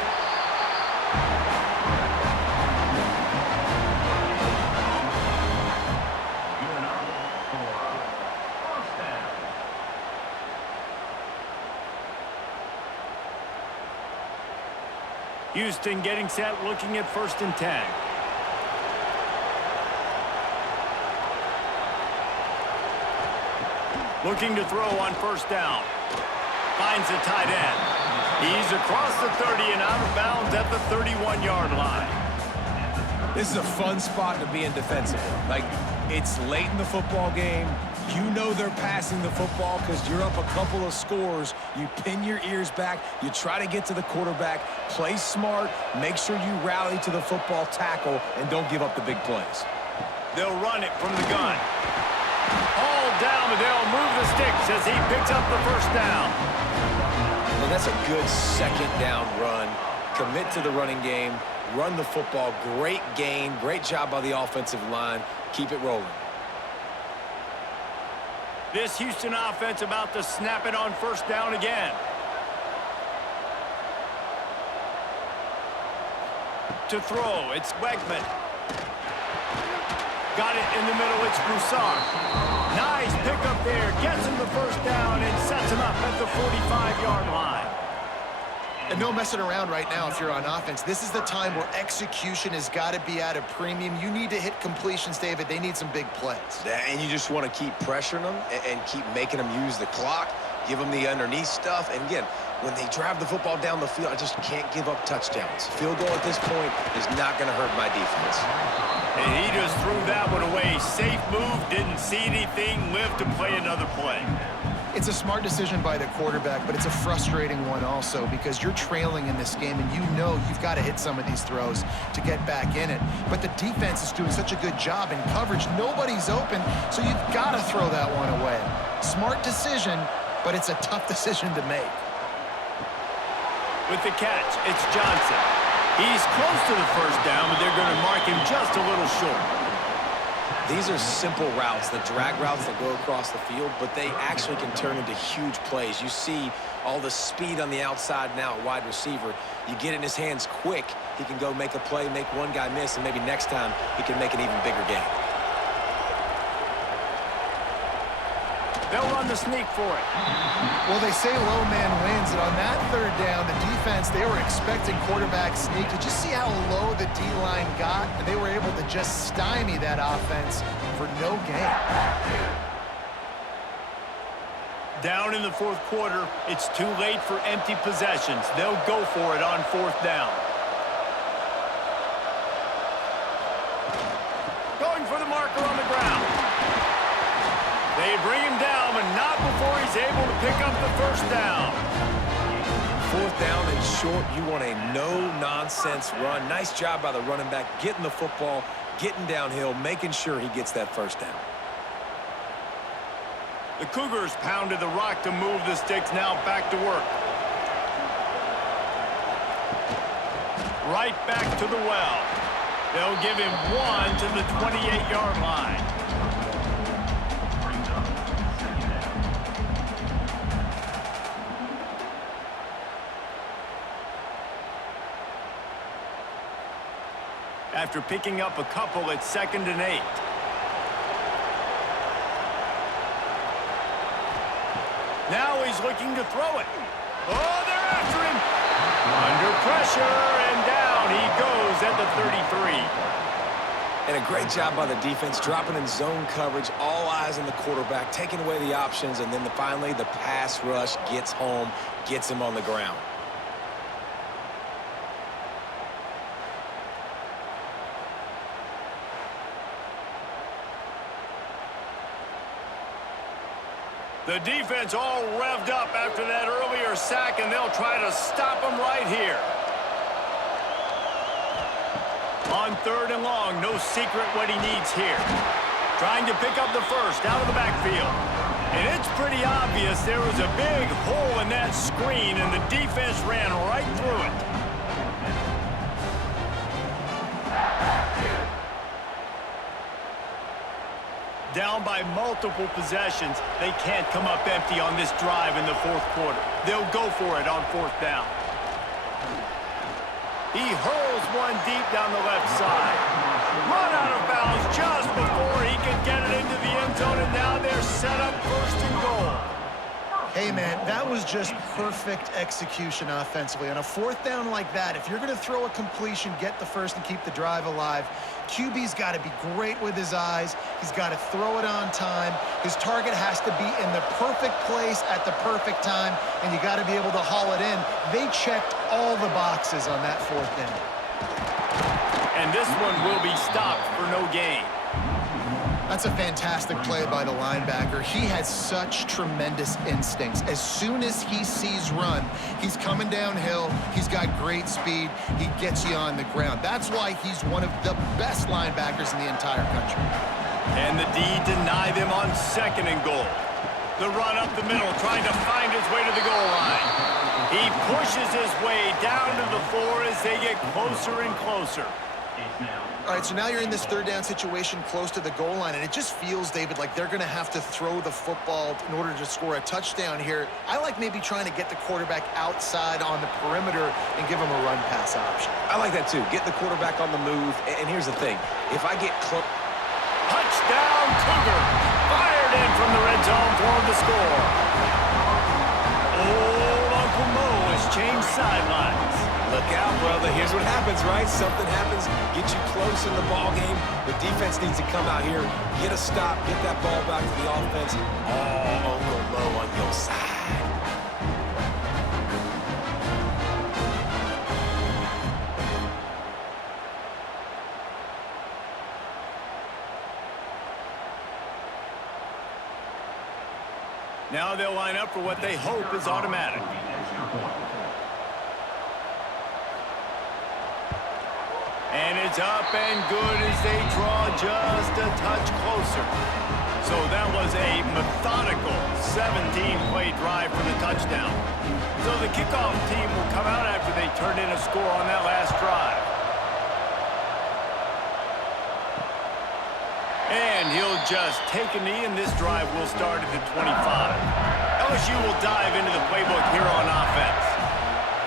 Houston getting set, looking at 1st and 10. Looking to throw on 1st down. Finds the tight end. He's across the 30 and out of bounds at the 31-yard line. This is a fun spot to be in defensively. Like, it's late in the football game. You know they're passing the football because you're up a couple of scores. You pin your ears back. You try to get to the quarterback. Play smart. Make sure you rally to the football tackle and don't give up the big plays. They'll run it from the gun. All down, but they'll move the sticks as he picks up the 1st down. Well, that's a good 2nd down run. Commit to the running game. Run the football. Great gain. Great job by the offensive line. Keep it rolling. This Houston offense about to snap it on 1st down again. To throw, it's Wegman. Got it in the middle, it's Broussard. Nice pickup there, gets him the 1st down and sets him up at the 45-yard line. And no messing around right now if you're on offense. This is the time where execution has got to be at a premium. You need to hit completions, David. They need some big plays. And you just want to keep pressuring them and keep making them use the clock, give them the underneath stuff. And again, when they drive the football down the field, I just can't give up touchdowns. Field goal at this point is not going to hurt my defense. And he just threw that one away. Safe move, didn't see anything, lived to play another play. It's a smart decision by the quarterback, but it's a frustrating one also because you're trailing in this game and you know you've got to hit some of these throws to get back in it. But the defense is doing such a good job in coverage. Nobody's open, so you've got to throw that one away. Smart decision, but it's a tough decision to make. With the catch, it's Johnson. He's close to the 1st down, but they're going to mark him just a little short. These are simple routes, the drag routes that go across the field, but they actually can turn into huge plays. You see all the speed on the outside now at wide receiver. You get it in his hands quick, he can go make a play, make one guy miss, and maybe next time he can make an even bigger game. They'll run the sneak for it. Well, they say low man wins, and on that 3rd down, the defense, they were expecting quarterback sneak. Did you see how low the D-line got? And they were able to just stymie that offense for no gain. Down in the 4th quarter, it's too late for empty possessions. They'll go for it on 4th down. Going for the marker on the ground. They bring him down, but not before he's able to pick up the 1st down. 4th down and short, you want a no-nonsense run. Nice job by the running back, getting the football, getting downhill, making sure he gets that 1st down. The Cougars pounded the rock to move the sticks, now back to work. Right back to the well. They'll give him 1 to the 28-yard line. After picking up a couple, it's 2nd and 8. Now he's looking to throw it. Oh, they're after him. Under pressure, and down he goes at the 33. And a great job by the defense, dropping in zone coverage, all eyes on the quarterback, taking away the options, and then finally the pass rush gets home, gets him on the ground. The defense all revved up after that earlier sack, and they'll try to stop him right here. On 3rd and long, no secret what he needs here. Trying to pick up the first out of the backfield. And it's pretty obvious there was a big hole in that screen, and the defense ran right through it. Down by multiple possessions, they can't come up empty on this drive in the 4th quarter. They'll go for it on 4th down. He hurls one deep down the left side. Run out of bounds just before he could get it into the end zone, and now they're set up 1st and goal. Hey, man, that was just perfect execution offensively. On a 4th down like that, if you're going to throw a completion, get the first and keep the drive alive, QB's got to be great with his eyes. He's got to throw it on time. His target has to be in the perfect place at the perfect time, and you got to be able to haul it in. They checked all the boxes on that 4th down. And this one will be stopped for no gain. That's a fantastic play by the linebacker. He has such tremendous instincts. As soon as he sees run, he's coming downhill. He's got great speed. He gets you on the ground. That's why he's one of the best linebackers in the entire country. And the D deny them on 2nd and goal. The run up the middle, trying to find his way to the goal line. He pushes his way down to the 4 as they get closer and closer. All right, so now you're in this 3rd down situation close to the goal line, and it just feels, David, like they're going to have to throw the football in order to score a touchdown here. I like maybe trying to get the quarterback outside on the perimeter and give him a run-pass option. I like that, too. Get the quarterback on the move. And here's the thing. If I get close... Touchdown, Cougar! Fired in from the red zone for the score. Old Uncle Mo has changed sidelines. Look out, brother. Here's what happens, right? Something happens, get you close in the ball game. The defense needs to come out here, get a stop, get that ball back to the offense. Oh, Uncle Mo on your side. Now they'll line up for what they hope is automatic. And it's up and good as they draw just a touch closer. So that was a methodical 17-play drive for the touchdown. So the kickoff team will come out after they turn in a score on that last drive. And he'll just take a knee, and this drive will start at the 25. LSU will dive into the playbook here on offense.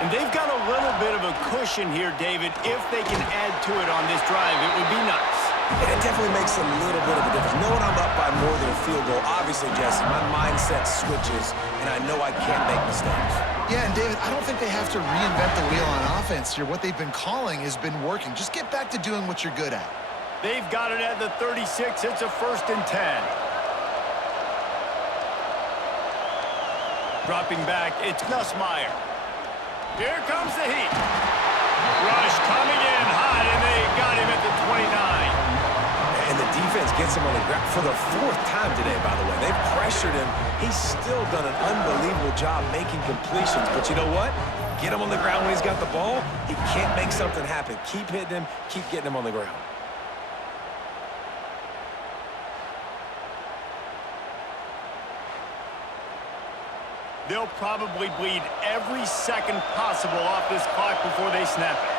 And they've got a little bit of a cushion here, David. If they can add to it on this drive, it would be nice. And it definitely makes a little bit of a difference. Knowing I'm up by more than a field goal, obviously, Jesse, my mindset switches, and I know I can't make mistakes. Yeah, and David, I don't think they have to reinvent the wheel on offense here. What they've been calling has been working. Just get back to doing what you're good at. They've got it at the 36. It's a 1st and 10. Dropping back, it's Nussmeier. Here comes the heat. Rush coming in hot, and they got him at the 29. And the defense gets him on the ground for the 4th time today, by the way. They've pressured him. He's still done an unbelievable job making completions. But you know what? Get him on the ground when he's got the ball. He can't make something happen. Keep hitting him. Keep getting him on the ground. They'll probably bleed every second possible off this clock before they snap it.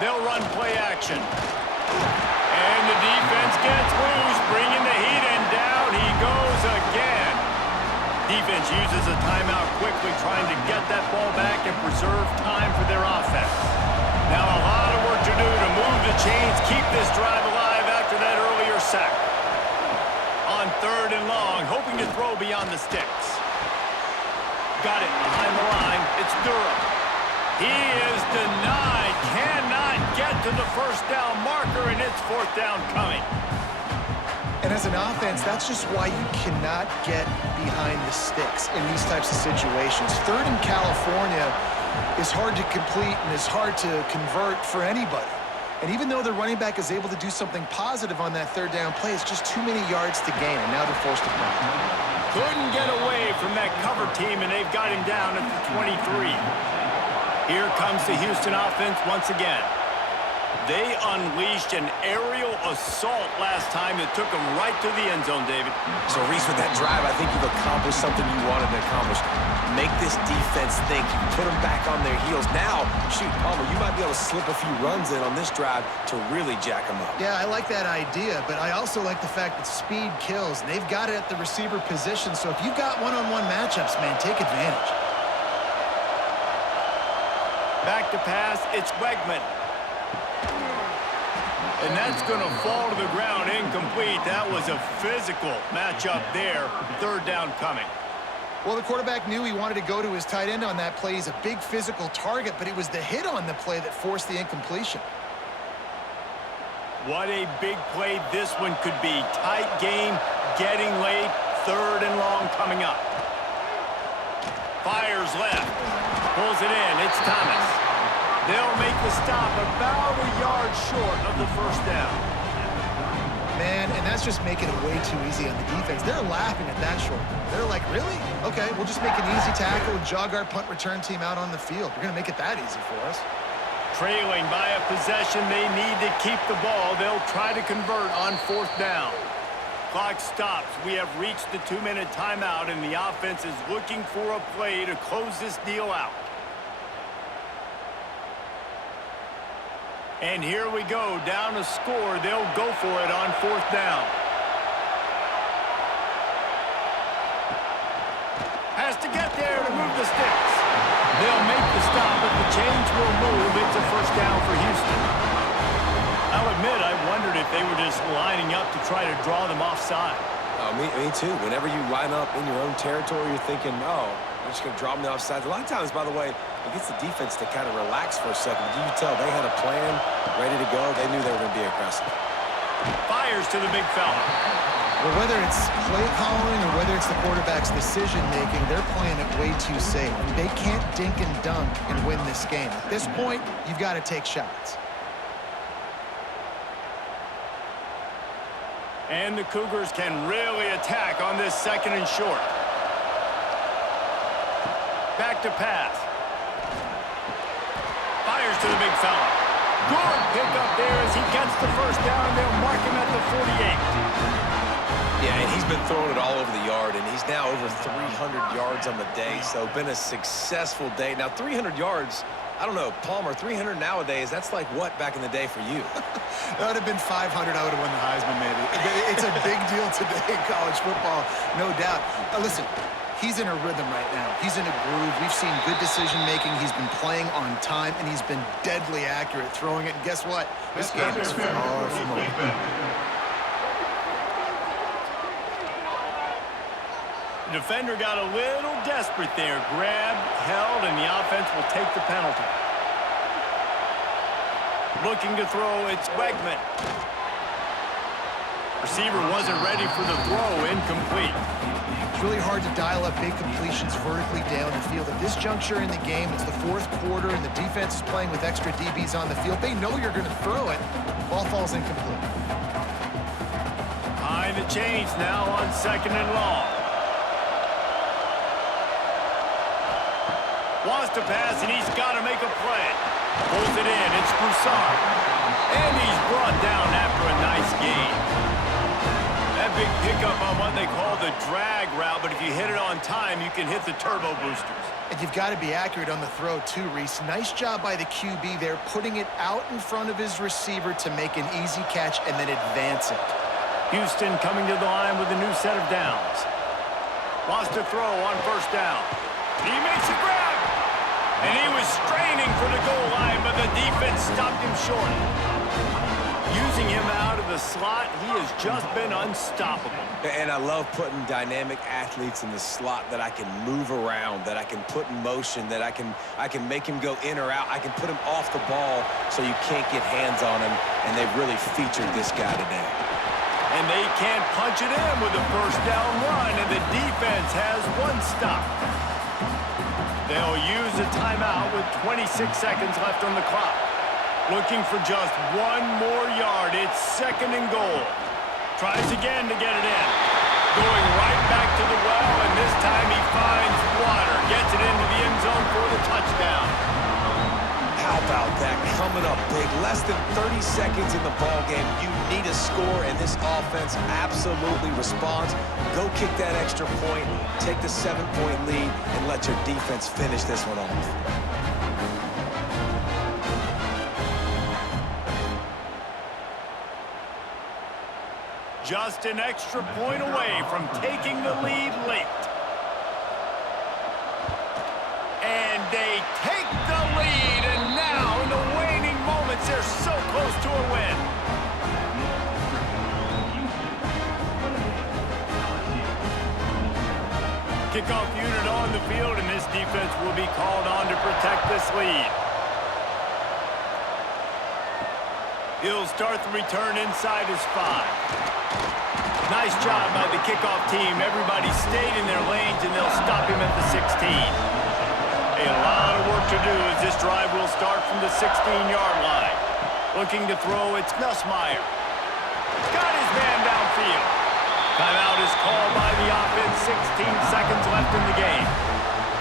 They'll run play action. And the defense gets loose, bringing the heat, and down he goes again. Defense uses a timeout quickly, trying to get that ball back and preserve time for their offense. Now a lot of work to do to move the chains, keep this drive alive after that earlier sack. On 3rd and long, hoping to throw beyond the sticks. Got it behind the line. It's Durham. He is denied. Cannot get to the first down marker, and it's 4th down coming. And as an offense, that's just why you cannot get behind the sticks in these types of situations. 3rd in California is hard to complete and is hard to convert for anybody. And even though the running back is able to do something positive on that 3rd down play, it's just too many yards to gain, and now they're forced to punt. Couldn't get away from that cover team, and they've got him down at the 23. Here comes the Houston offense once again. They unleashed an aerial assault last time that took them right to the end zone, David. So, Reese, with that drive, I think you've accomplished something you wanted to accomplish. Make this defense think. You put them back on their heels. Now, shoot, Palmer, you might be able to slip a few runs in on this drive to really jack them up. Yeah, I like that idea, but I also like the fact that speed kills. And they've got it at the receiver position, so if you've got one-on-one matchups, man, take advantage. Back to pass, it's Wegman. And that's going to fall to the ground incomplete. That was a physical matchup there. 3rd down coming. Well, the quarterback knew he wanted to go to his tight end on that play. He's a big physical target, but it was the hit on the play that forced the incompletion. What a big play this one could be. Tight game, getting late, 3rd and long coming up. Fires left. Pulls it in. It's Thomas. They'll make the stop about a yard short of the 1st down. Man, and that's just making it way too easy on the defense. They're laughing at that short. They're like, really? Okay, we'll just make an easy tackle and jog our punt return team out on the field. We're going to make it that easy for us. Trailing by a possession, they need to keep the ball. They'll try to convert on 4th down. Clock stops. We have reached the 2-minute timeout, and the offense is looking for a play to close this deal out. And here we go, down a score. They'll go for it on 4th down. Has to get there to move the sticks. They'll make the stop, but the chains will move. It's a 1st down for Houston. I'll admit, I wondered if they were just lining up to try to draw them offside. Me too. Whenever you line up in your own territory, you're thinking, oh, I'm just going to draw them offside. A lot of times, by the way, it gets the defense to kind of relax for a second. You can tell they had a plan, ready to go. They knew they were going to be aggressive. Fires to the big fella. Well, whether it's play calling or whether it's the quarterback's decision-making, they're playing it way too safe. They can't dink and dunk and win this game. At this point, you've got to take shots. And the Cougars can really attack on this 2nd and short. Back to pass. Fires to the big fella. Good pickup there as he gets the 1st down. They'll mark him at the 48. Yeah, and he's been throwing it all over the yard, and he's now over 300 yards on the day, so been a successful day. Now, 300 yards, I don't know, Palmer, 300 nowadays, that's like what back in the day for you? That would have been 500. I would have won the Heisman, maybe. It's a big deal today in college football, no doubt. Listen, he's in a rhythm right now. He's in a groove. We've seen good decision-making. He's been playing on time, and he's been deadly accurate throwing it. And guess what? This game is far from over. The defender got a little desperate there. Grabbed, held, and the offense will take the penalty. Looking to throw, it's Wegman. Receiver wasn't ready for the throw, incomplete. It's really hard to dial up big completions vertically down the field. At this juncture in the game, it's the 4th quarter, and the defense is playing with extra DBs on the field. They know you're going to throw it. Ball falls incomplete. Behind the chains now on 2nd and long. Wants to pass, and he's got to make a play. Pulls it in. It's Broussard. And he's brought down after a nice gain. That big pickup on what they call the drag route, but if you hit it on time, you can hit the turbo boosters. And you've got to be accurate on the throw too, Reese. Nice job by the QB there, putting it out in front of his receiver to make an easy catch and then advance it. Houston coming to the line with a new set of downs. Wants to throw on first down. He makes a grab. And he was straining for the goal line, but the defense stopped him short. Using him out of the slot, he has just been unstoppable. And I love putting dynamic athletes in the slot that I can move around, that I can put in motion, that I can make him go in or out. I can put him off the ball so you can't get hands on him, and they've really featured this guy today. And they can't punch it in with a first down run, and the defense has one stop. They'll use a timeout with 26 seconds left on the clock. Looking for just one more yard. It's second and goal. Tries again to get it in. Going right back to the well, and this time he finds water. Gets it into the end zone for the touchdown. How about that? Coming up big. Less than 30 seconds in the ball game. You need a score, and this offense absolutely responds. Go kick that extra point, take the 7-point lead, and let your defense finish this one off. Just an extra point away from taking the lead late. And they take the lead, and now in the waning moments, they're so close to a win. Kickoff unit on the field, and this defense will be called on to protect this lead. He'll start the return inside his 5. Nice job by the kickoff team. Everybody stayed in their lanes, and they'll stop him at the 16. A lot of work to do as this drive will start from the 16-yard line. Looking to throw, it's Nussmeier. Got his man downfield. Timeout is called by the offense. 16 seconds left in the game.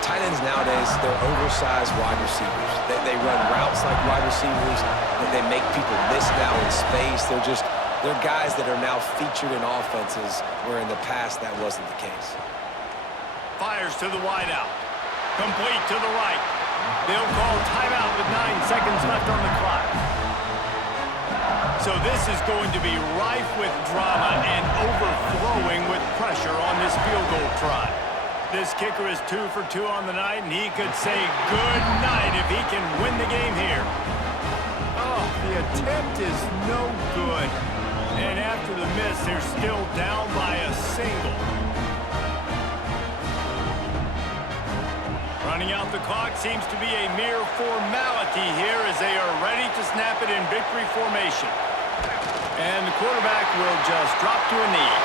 Tight ends nowadays, they're oversized wide receivers. They run routes like wide receivers. They make people miss now in space. They're guys that are now featured in offenses where in the past that wasn't the case. Fires to the wideout. Complete to the right. They'll call timeout with 9 seconds left on the clock. So this is going to be rife with drama and overflowing with pressure on this field goal try. This kicker is 2 for 2 on the night, and he could say good night if he can win the game here. Oh, the attempt is no good. And after the miss, they're still down by a single. Running out the clock seems to be a mere formality here as they are ready to snap it in victory formation. And the quarterback will just drop to a knee.